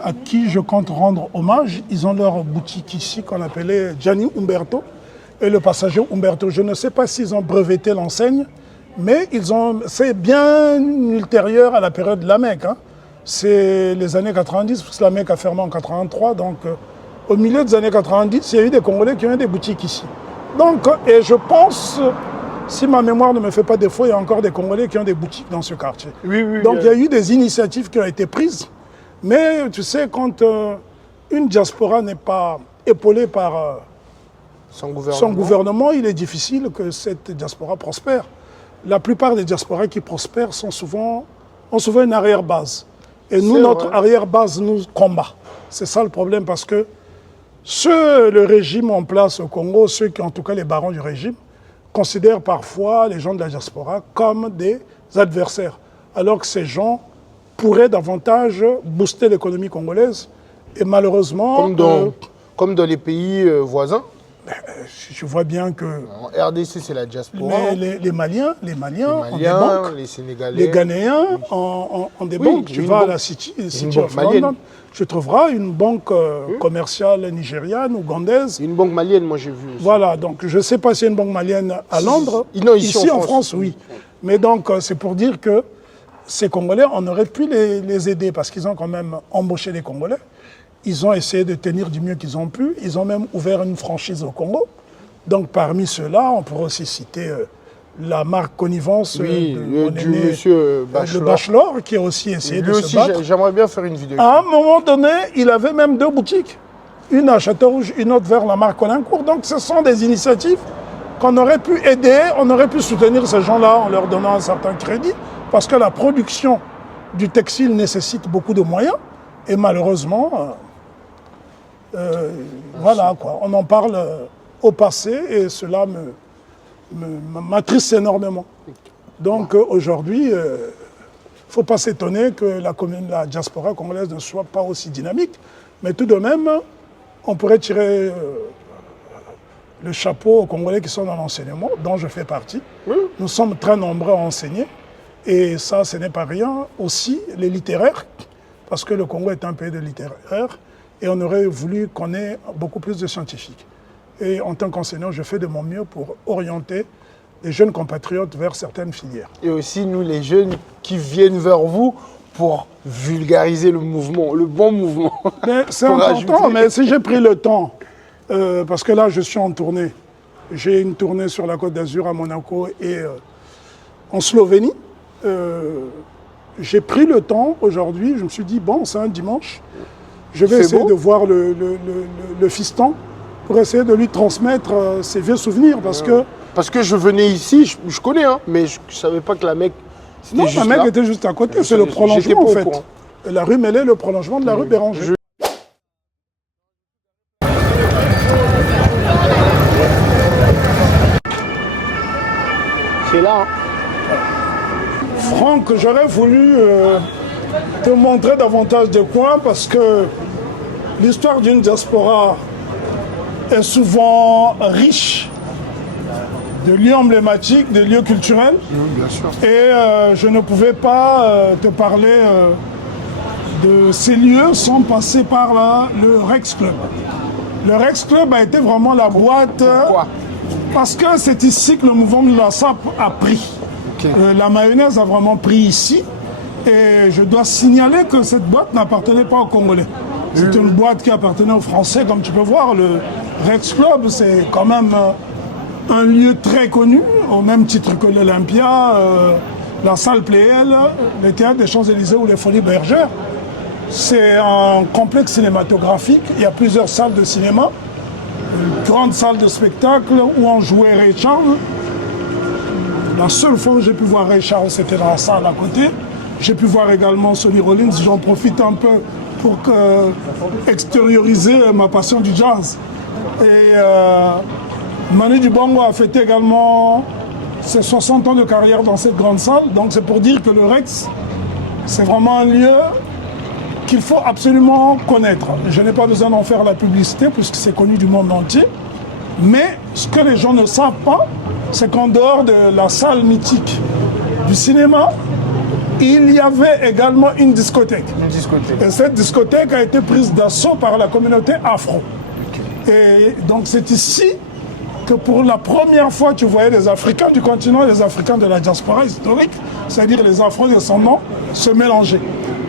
à qui je compte rendre hommage. Ils ont leur boutique ici qu'on appelait Gianni Umberto. Et le passager Umberto, je ne sais pas s'ils ont breveté l'enseigne, mais c'est bien ultérieur à la période de la Mecque. C'est les années 90, parce que la Mecque a fermé en 83. Donc, au milieu des années 90, il y a eu des Congolais qui ont eu des boutiques ici. Donc, et je pense, si ma mémoire ne me fait pas défaut, il y a encore des Congolais qui ont des boutiques dans ce quartier. Donc, il y a eu des initiatives qui ont été prises. Mais tu sais, quand une diaspora n'est pas épaulé par Son gouvernement. son gouvernement, il est difficile que cette diaspora prospère. La plupart des diasporas qui prospèrent ont souvent une arrière-base. Et nous, notre arrière-base nous combat. C'est ça le problème, parce que le régime en place au Congo, ceux qui, en tout cas les barons du régime, considèrent parfois les gens de la diaspora comme des adversaires, alors que ces gens pourraient davantage booster l'économie congolaise. Et malheureusement... Comme dans les pays voisins. Je vois bien que... En RDC, c'est la diaspora. Les Maliens ont des banques. Les Sénégalais. Les Ghanéens ont des banques. Tu vas à la City of London, tu trouveras une banque commerciale nigériane, ougandaise. Une banque malienne, moi j'ai vu aussi. Voilà, donc je ne sais pas s'il y a une banque malienne à Londres. Non, ici en France, oui. Mais donc, c'est pour dire que ces Congolais, on aurait pu les aider parce qu'ils ont quand même embauché des Congolais. Ils ont essayé de tenir du mieux qu'ils ont pu. Ils ont même ouvert une franchise au Congo. Donc, parmi ceux-là, on pourrait aussi citer la marque Connivence du monsieur Bachelor, qui a aussi essayé de se battre. J'aimerais bien faire une vidéo. À un moment donné, il avait même 2 boutiques. Une à Châteaurouge, une autre vers la marque Colincourt. Donc, ce sont des initiatives qu'on aurait pu aider, on aurait pu soutenir ces gens-là en leur donnant un certain crédit, parce que la production du textile nécessite beaucoup de moyens. Et malheureusement... voilà quoi, on en parle au passé et cela m'attriste énormément. Donc aujourd'hui, il ne faut pas s'étonner que la diaspora congolaise ne soit pas aussi dynamique, mais tout de même, on pourrait tirer le chapeau aux Congolais qui sont dans l'enseignement, dont je fais partie. Oui. Nous sommes très nombreux à enseigner et ça, ce n'est pas rien. Aussi, les littéraires, parce que le Congo est un pays de littéraires, et on aurait voulu qu'on ait beaucoup plus de scientifiques. Et en tant qu'enseignant, je fais de mon mieux pour orienter les jeunes compatriotes vers certaines filières. Et aussi, nous, les jeunes qui viennent vers vous pour vulgariser le mouvement, le bon mouvement. C'est important, mais si j'ai pris le temps, parce que là, je suis en tournée. J'ai une tournée sur la Côte d'Azur, à Monaco et en Slovénie. J'ai pris le temps aujourd'hui, je me suis dit, bon, c'est un dimanche, je vais essayer de voir le fiston pour essayer de lui transmettre ses vieux souvenirs parce que je venais ici, je connais, hein, mais je ne savais pas que la Mecque c'était non, juste la Mecque là. était juste à côté, c'est le prolongement en fait. La rue Mêlée, le prolongement de la rue Béranger. C'est là. Hein. Franck, j'aurais voulu te montrer davantage de coins parce que l'histoire d'une diaspora est souvent riche de lieux emblématiques, de lieux culturels. Bien sûr. Et je ne pouvais pas te parler de ces lieux sans passer par le Rex Club. Le Rex Club a été vraiment la boîte... Pourquoi ? Parce que c'est ici que le mouvement de la SAP a pris. Okay. La mayonnaise a vraiment pris ici. Et je dois signaler que cette boîte n'appartenait pas aux Congolais. C'est une boîte qui appartenait aux Français. Comme tu peux voir, le Rex Club, c'est quand même un lieu très connu, au même titre que l'Olympia, la salle Pléiel, le théâtre des Champs-Élysées ou les Folies Bergères. C'est un complexe cinématographique. Il y a plusieurs salles de cinéma, une grande salle de spectacle où on jouait Ray Charles. La seule fois où j'ai pu voir Ray Charles, c'était dans la salle à côté. J'ai pu voir également Sonny Rollins. J'en profite un peu pour extérioriser ma passion du jazz. Et Manu Dibango a fêté également ses 60 ans de carrière dans cette grande salle. Donc c'est pour dire que le Rex, c'est vraiment un lieu qu'il faut absolument connaître. Je n'ai pas besoin d'en faire la publicité puisque c'est connu du monde entier. Mais ce que les gens ne savent pas, c'est qu'en dehors de la salle mythique du cinéma, il y avait également une discothèque. Et cette discothèque a été prise d'assaut par la communauté afro. Et donc c'est ici que pour la première fois tu voyais les Africains du continent et les Africains de la diaspora historique, c'est-à-dire les afro-descendants, se mélanger.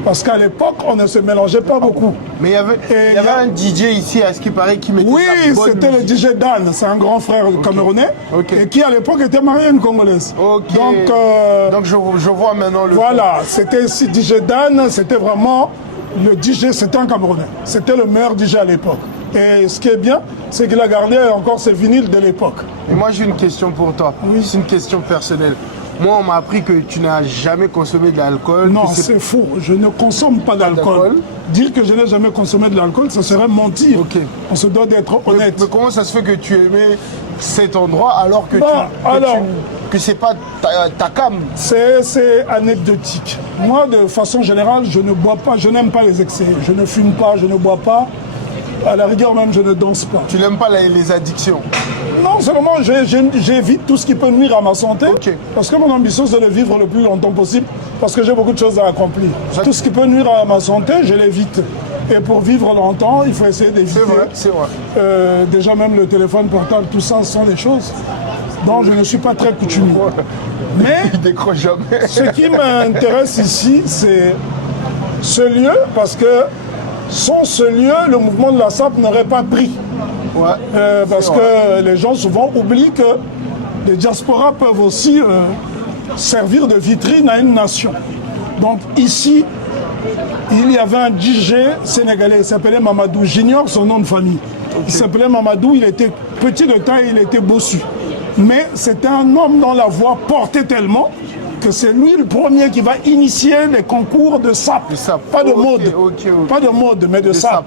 Parce qu'à l'époque, on ne se mélangeait pas beaucoup. Mais il y avait un DJ ici, à ce qui paraît, qui mettait oui, c'était le musique. DJ Dan, c'est un grand frère camerounais, et qui à l'époque était marié à une Congolaise. Donc je vois maintenant le... Voilà, c'était DJ Dan, c'était vraiment le DJ, c'était un Camerounais. C'était le meilleur DJ à l'époque. Et ce qui est bien, c'est qu'il a gardé encore ses vinyles de l'époque. Et moi, j'ai une question pour toi. Oui. C'est une question personnelle. Moi, on m'a appris que tu n'as jamais consommé de l'alcool. Non, que c'est faux. Je ne consomme pas d'alcool. d'alcool. Dire que je n'ai jamais consommé de l'alcool, ça serait mentir. Ok. On se doit d'être honnête. Mais comment ça se fait que tu aimais cet endroit alors que Bah, alors- que c'est pas ta cam? C'est anecdotique. Moi, de façon générale, je ne bois pas, je n'aime pas les excès. Je ne fume pas, je ne bois pas. À la rigueur même, je ne danse pas. Tu n'aimes pas les addictions? Non, seulement j'évite tout ce qui peut nuire à ma santé. Ok. Parce que mon ambition, c'est de vivre le plus longtemps possible. Parce que j'ai beaucoup de choses à accomplir. Tout ce qui peut nuire à ma santé, je l'évite. Et pour vivre longtemps, il faut essayer d'éviter. C'est vrai. Déjà même le téléphone portable, tout ça sont des choses dont je ne suis pas très coutumier. Mais Il décroche jamais. ce qui m'intéresse ici, c'est ce lieu, parce que sans ce lieu, le mouvement de la SAP n'aurait pas pris. Ouais. Parce que les gens souvent oublient que les diasporas peuvent aussi servir de vitrine à une nation. Donc ici, il y avait un DJ sénégalais, il s'appelait Mamadou, j'ignore son nom de famille. Il s'appelait Mamadou, il était petit de taille, il était bossu. Mais c'était un homme dont la voix portait tellement que c'est lui le premier qui va initier les concours de SAP. De SAP. Pas de Ok, mode. ok. Pas de mode, mais de SAP. SAP.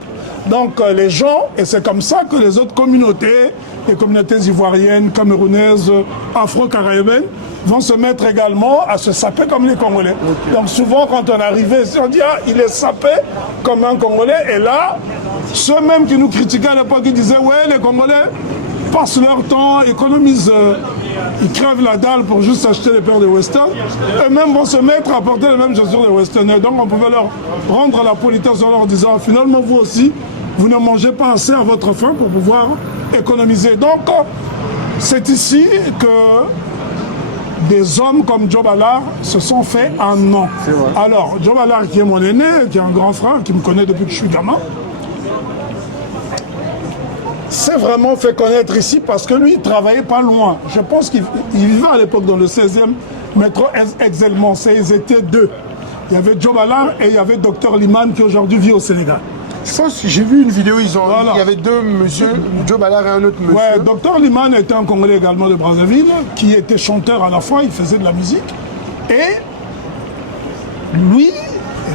Donc les gens, et c'est comme ça que les autres communautés, les communautés ivoiriennes, camerounaises, afro-caribéennes, vont se mettre également à se saper comme les Congolais. Donc souvent quand on arrivait ici, on dit ah, il est sapé comme un Congolais. Et là, ceux même qui nous critiquaient à l'époque, ils disaient ouais, les Congolais passent leur temps, économisent, ils crèvent la dalle pour juste acheter des paires de Western. Eux-mêmes vont se mettre à porter les mêmes chaussures de Western. Et donc on pouvait leur rendre la politesse en leur disant finalement vous aussi, vous ne mangez pas assez à votre faim pour pouvoir économiser. Donc c'est ici que des hommes comme Joe Ballard se sont fait un nom. Alors, Joe Ballard, qui est mon aîné, qui est un grand frère, qui me connaît depuis que je suis gamin, s'est vraiment fait connaître ici parce que lui, il travaillait pas loin. Je pense qu'il vivait à l'époque dans le 16e métro Exelmance. Ils étaient deux. Il y avait Joe Ballard et il y avait Dr Liman qui aujourd'hui vit au Sénégal. Je pense que j'ai vu une vidéo, Voilà. il y avait deux monsieur, Joe Ballard et un autre monsieur. Ouais, Dr Liman était un Congolais également de Brazzaville, qui était chanteur à la fois, il faisait de la musique. Et lui,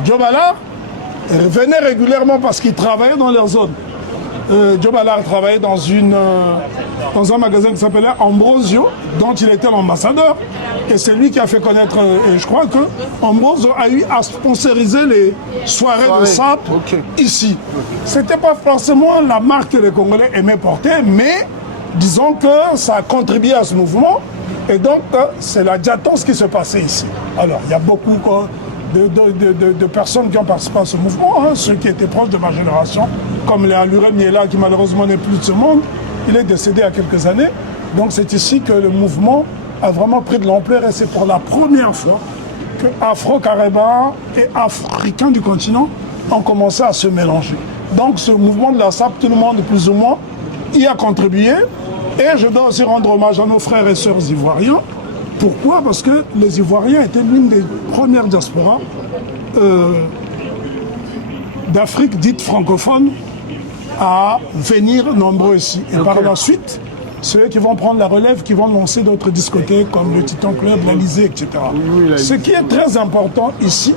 Joe Ballard, venait régulièrement parce qu'il travaillait dans leur zone. Joe Ballard travaillait dans un magasin qui s'appelait Ambrosio, dont il était l'ambassadeur. Et c'est lui qui a fait connaître, et je crois que Ambrosio a eu à sponsoriser les soirées de SAP ici. C'était pas forcément la marque que les Congolais aimaient porter, mais disons que ça a contribué à ce mouvement. Et donc, c'est la diatonce qui se passait ici. Alors, il y a beaucoup de personnes qui ont participé à ce mouvement, hein, ceux qui étaient proches de ma génération, comme les Aluré Miela, qui malheureusement n'est plus de ce monde. Il est décédé il y a quelques années. Donc, c'est ici que le mouvement a vraiment pris de l'ampleur et c'est pour la première fois que Afro-Caribéens et Africains du continent ont commencé à se mélanger. Donc, ce mouvement de la SAP, tout le monde, plus ou moins, y a contribué. Et je dois aussi rendre hommage à nos frères et sœurs ivoiriens. Pourquoi? Parce que les Ivoiriens étaient l'une des premières diasporas d'Afrique dite francophone à venir nombreux ici. Et par la suite, ceux qui vont prendre la relève, qui vont lancer d'autres discothèques comme le Titan Club, l'Elysée, etc. Ce qui est très important ici,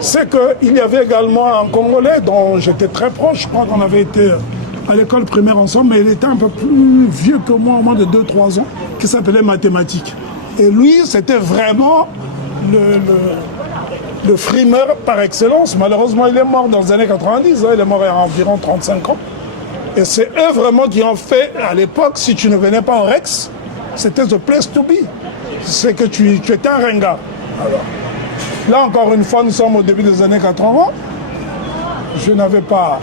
c'est qu'il y avait également un Congolais dont j'étais très proche. Je crois qu'on avait été à l'école primaire ensemble, mais il était un peu plus vieux que moi, au moins de 2-3 ans, qui s'appelait Mathématiques. Et lui, c'était vraiment le frimeur par excellence. Malheureusement, il est mort dans les années 90, hein, il est mort il y a environ 35 ans. Et c'est eux vraiment qui ont fait, à l'époque, si tu ne venais pas au Rex, c'était the place to be. C'est que tu étais un ringard. Alors, là, encore une fois, nous sommes au début des années 80. Je n'avais pas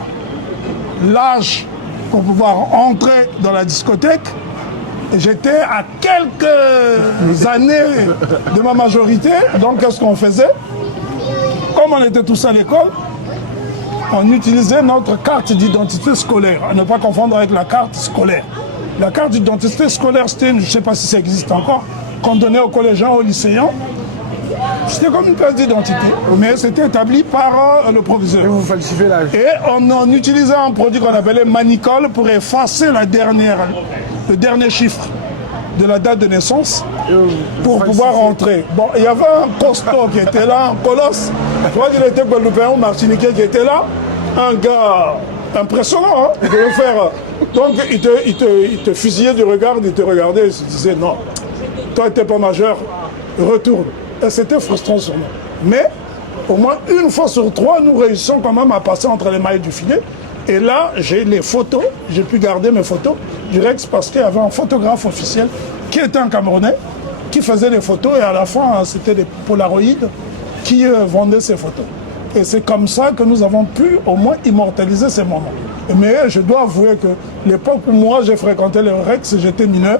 l'âge pour pouvoir entrer dans la discothèque. J'étais à quelques années de ma majorité. Donc, qu'est-ce qu'on faisait? Comme on était tous à l'école, on utilisait notre carte d'identité scolaire, à ne pas confondre avec la carte scolaire. La carte d'identité scolaire, c'était, je ne sais pas si ça existe encore, qu'on donnait aux collégiens, aux lycéens, C'était comme une pièce d'identité, mais c'était établi par le proviseur. Et vous falsifiez l'âge. Et on utilisait un produit qu'on appelait Manicol pour effacer le dernier chiffre de la date de naissance pour pouvoir rentrer. Bon, il y avait un costaud qui était là, un colosse. Je crois qu'il était guadeloupéen ou martiniquais qui était là. Un gars impressionnant, hein, il devait faire. Donc il te fusillait du regard, il te regardait, il se disait non, toi tu n'es pas majeur, retourne. Et c'était frustrant sur nous. Mais au moins une fois sur trois, nous réussissons quand même à passer entre les mailles du filet. Et là, j'ai les photos, j'ai pu garder mes photos du Rex parce qu'il y avait un photographe officiel qui était un Camerounais, qui faisait des photos et à la fin, c'était des Polaroids qui vendaient ces photos. Et c'est comme ça que nous avons pu au moins immortaliser ces moments. Mais je dois avouer que l'époque où moi j'ai fréquenté le Rex, j'étais mineur,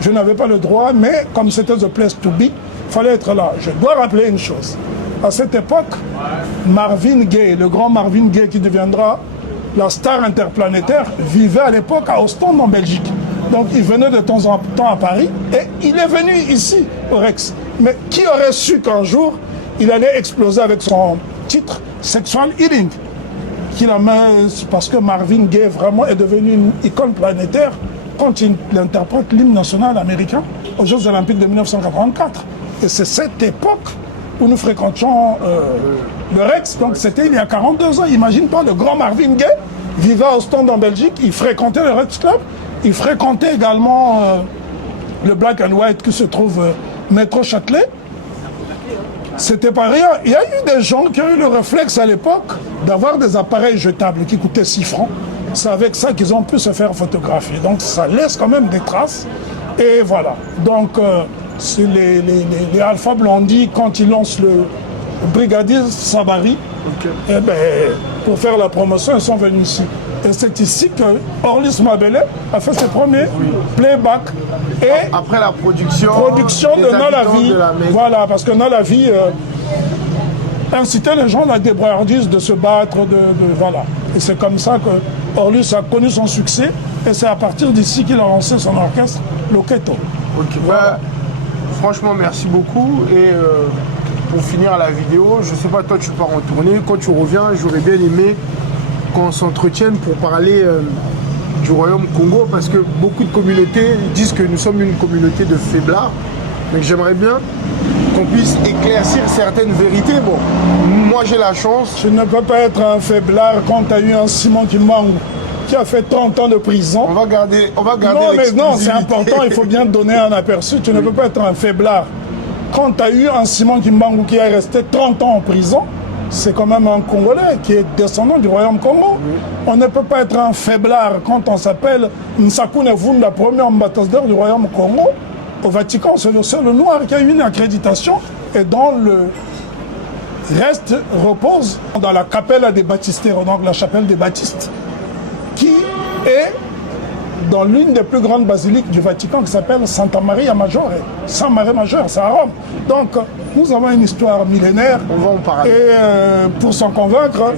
je n'avais pas le droit, mais comme c'était the place to be, il fallait être là. Je dois rappeler une chose. À cette époque, Marvin Gaye, le grand Marvin Gaye qui deviendra la star interplanétaire, vivait à l'époque à Ostende en Belgique. Donc il venait de temps en temps à Paris et il est venu ici au Rex. Mais qui aurait su qu'un jour, il allait exploser avec son titre Sexual Healing parce que Marvin Gaye vraiment est devenu une icône planétaire quand il interprète l'hymne national américain aux Jeux Olympiques de 1984. Et c'est cette époque où nous fréquentions le Rex, donc c'était il y a 42 ans. Imagine pas, le grand Marvin Gaye vivait à Ostende en Belgique, il fréquentait le Rex Club, il fréquentait également le Black and White qui se trouve Métro Châtelet. C'était pas rien. Il y a eu des gens qui ont eu le réflexe à l'époque d'avoir des appareils jetables qui coûtaient 6 francs. C'est avec ça qu'ils ont pu se faire photographier. Donc ça laisse quand même des traces. Et voilà. Donc les Alpha Blondy, quand ils lancent le brigadier Sabari, eh ben, pour faire la promotion, ils sont venus ici. Et c'est ici que Orlis Mabele a fait ses premiers playbacks. Et après la production de Dans la vie. Voilà, parce que Dans la vie incitait les gens à la débrouillardise de se battre. Voilà. Et c'est comme ça que Orlis a connu son succès. Et c'est à partir d'ici qu'il a lancé son orchestre, Loketo. Ok, voilà. Franchement, merci beaucoup. Et pour finir la vidéo, je sais pas, toi tu pars en tournée. Quand tu reviens, j'aurais bien aimé qu'on s'entretienne pour parler du Royaume Congo, parce que beaucoup de communautés disent que nous sommes une communauté de faiblards. Mais j'aimerais bien qu'on puisse éclaircir certaines vérités. Bon, moi j'ai la chance. Tu ne peux pas être un faiblard quand tu as eu un Simon Kimbangu qui a fait 30 ans de prison. On va garder non, mais non, c'est important, il faut bien donner un aperçu. Tu ne peux pas être un faiblard. Quand tu as eu un Simon Kimbangu qui est resté 30 ans en prison, c'est quand même un Congolais qui est descendant du Royaume Congo. Oui. On ne peut pas être un faiblard quand on s'appelle Nsakune Vunda, premier ambassadeur du Royaume Congo. Au Vatican, c'est le seul noir qui a eu une accréditation et dont le reste repose dans la Capella des Battisteros, donc la chapelle des Baptistes, qui est dans l'une des plus grandes basiliques du Vatican qui s'appelle Santa Maria Maggiore. Saint Marie Majeure, c'est à Rome. Donc, nous avons une histoire millénaire. On va en parler. Et pour s'en convaincre,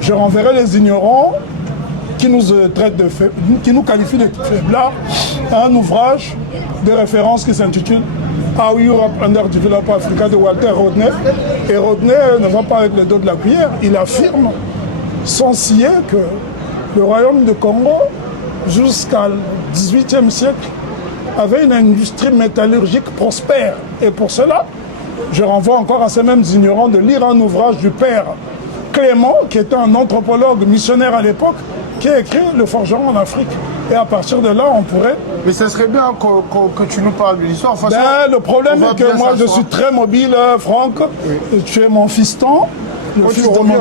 je renverrai les ignorants qui nous traitent qui nous qualifient de faiblards à un ouvrage de référence qui s'intitule How Europe Underdeveloped Africa de Walter Rodney. Et Rodney ne va pas avec le dos de la cuillère. Il affirme sans scier que le royaume de Congo, jusqu'au XVIIIe siècle, avait une industrie métallurgique prospère. Et pour cela, je renvoie encore à ces mêmes ignorants de lire un ouvrage du père Clément, qui était un anthropologue missionnaire à l'époque, qui a écrit Le forgeron en Afrique. Et à partir de là, on pourrait... Mais ça serait bien que tu nous parles de l'histoire. Enfin, le problème est que moi, je suis très mobile, Franck. Oui. Tu es mon fiston. Le fils de mon...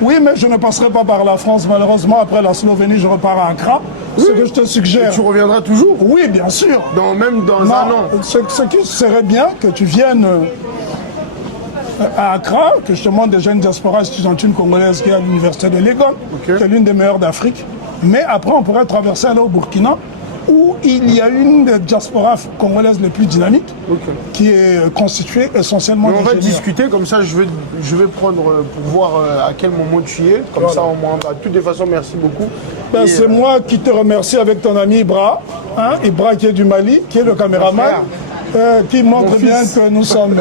Oui, mais je ne passerai pas par la France, malheureusement. Après la Slovénie, je repars à Accra. Oui. Ce que je te suggère... Et tu reviendras toujours? Oui, bien sûr. Même dans un an. Ce qui serait bien que tu viennes à Accra, que je te montre des jeunes diasporas étudiantines congolaises qui est à l'université de Legon, qui est l'une des meilleures d'Afrique. Mais après, on pourrait traverser aller au Burkina, où il y a une des diasporas congolaises les plus dynamiques, qui est constituée essentiellement d'ingénieurs. On va discuter, comme ça je vais prendre pour voir à quel moment tu y es. Comme voilà. Ça, au moins, de toutes les façons, merci beaucoup. C'est moi qui te remercie avec ton ami Ibra, Ibra qui est du Mali, qui est le caméraman, qui montre bien que nous sommes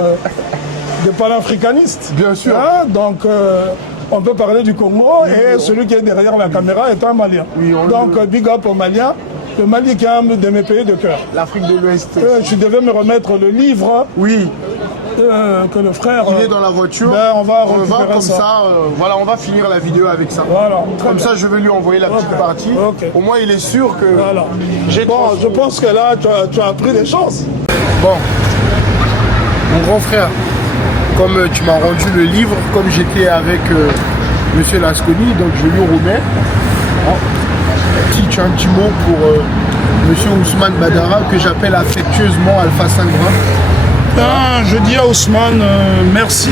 des panafricanistes. Bien sûr. Hein, donc, on peut parler du Congo et celui qui est derrière la caméra est un Malien. Oui, donc, big up aux Maliens. Le Mali qui est un de mes pays de cœur. L'Afrique de l'Ouest. Je devais me remettre le livre Oui. que le frère... Il est dans la voiture. Ben, on va récupérer comme ça. Voilà, on va finir la vidéo avec ça. Voilà. Comme ça, je vais lui envoyer la petite partie. Ok. Au moins, il est sûr que Voilà. Bon, je pense que là, tu as pris des chances. Bon, mon grand frère, comme tu m'as rendu le livre, comme j'étais avec Monsieur Lasconi, donc je lui remets. Tu as un petit mot pour Monsieur Ousmane Badara, que j'appelle affectueusement Alpha Sangra. Je dis à Ousmane, merci.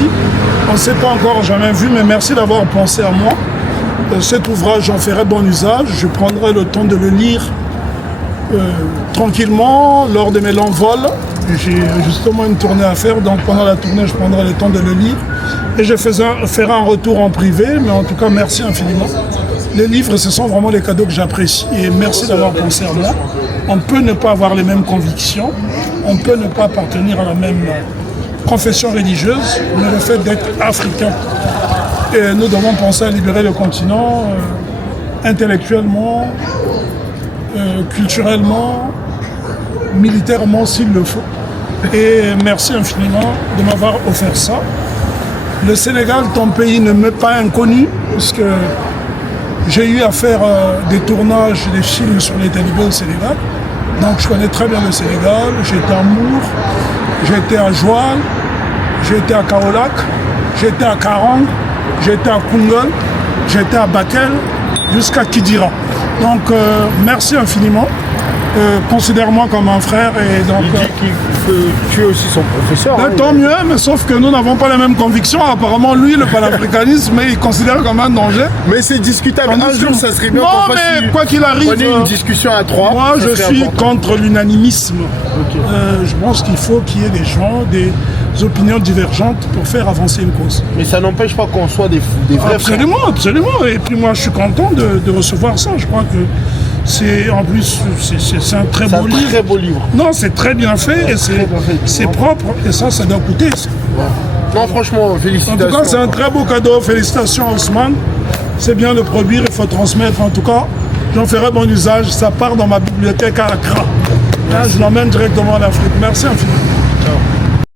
On ne s'est pas encore jamais vu, mais merci d'avoir pensé à moi. Cet ouvrage, j'en ferai bon usage. Je prendrai le temps de le lire tranquillement lors de mes longs vols. J'ai justement une tournée à faire, donc pendant la tournée, je prendrai le temps de le lire. Et je ferai un retour en privé, mais en tout cas, merci infiniment. Les livres, ce sont vraiment les cadeaux que j'apprécie et merci d'avoir pensé à moi. On peut ne pas avoir les mêmes convictions, on peut ne pas appartenir à la même confession religieuse, mais le fait d'être africain, et nous devons penser à libérer le continent intellectuellement, culturellement, militairement s'il le faut. Et merci infiniment de m'avoir offert ça. Le Sénégal, ton pays, ne m'est pas inconnu, puisque j'ai eu à faire des tournages, des films sur les talibans au Sénégal. Donc je connais très bien le Sénégal. J'ai été à Mour, j'ai été à Joal, j'ai été à Kaolack, j'ai été à Karang, j'ai été à Koungheul, j'ai été à Bakel, jusqu'à Kidira. Donc merci infiniment. Considère-moi comme un frère et donc... Il dit que tu es aussi son professeur. Ben, tant mieux, mais sauf que nous n'avons pas les mêmes convictions. Apparemment, lui, le panafricanisme, il considère comme un danger. Mais c'est discutable. Un jour, ça serait bien non, qu'on fasse mais quoi qu'il arrive, une discussion à trois. moi, je suis important. contre l'unanimisme. Je pense qu'il faut qu'il y ait des gens, des opinions divergentes pour faire avancer une cause. Mais ça n'empêche pas qu'on soit des vrais frères. Absolument, absolument. Et puis moi, je suis content de recevoir ça. Je crois que c'est en plus c'est un très beau livre. C'est un très beau livre. Non, c'est très bien fait et c'est propre et ça doit coûter. Non, franchement, félicitations. En tout cas, c'est un très beau cadeau. Félicitations Ousmane. C'est bien de produire, il faut transmettre. En tout cas, j'en ferai bon usage. Ça part dans ma bibliothèque à Accra. Là, je l'emmène directement en Afrique. Merci infiniment. Ciao.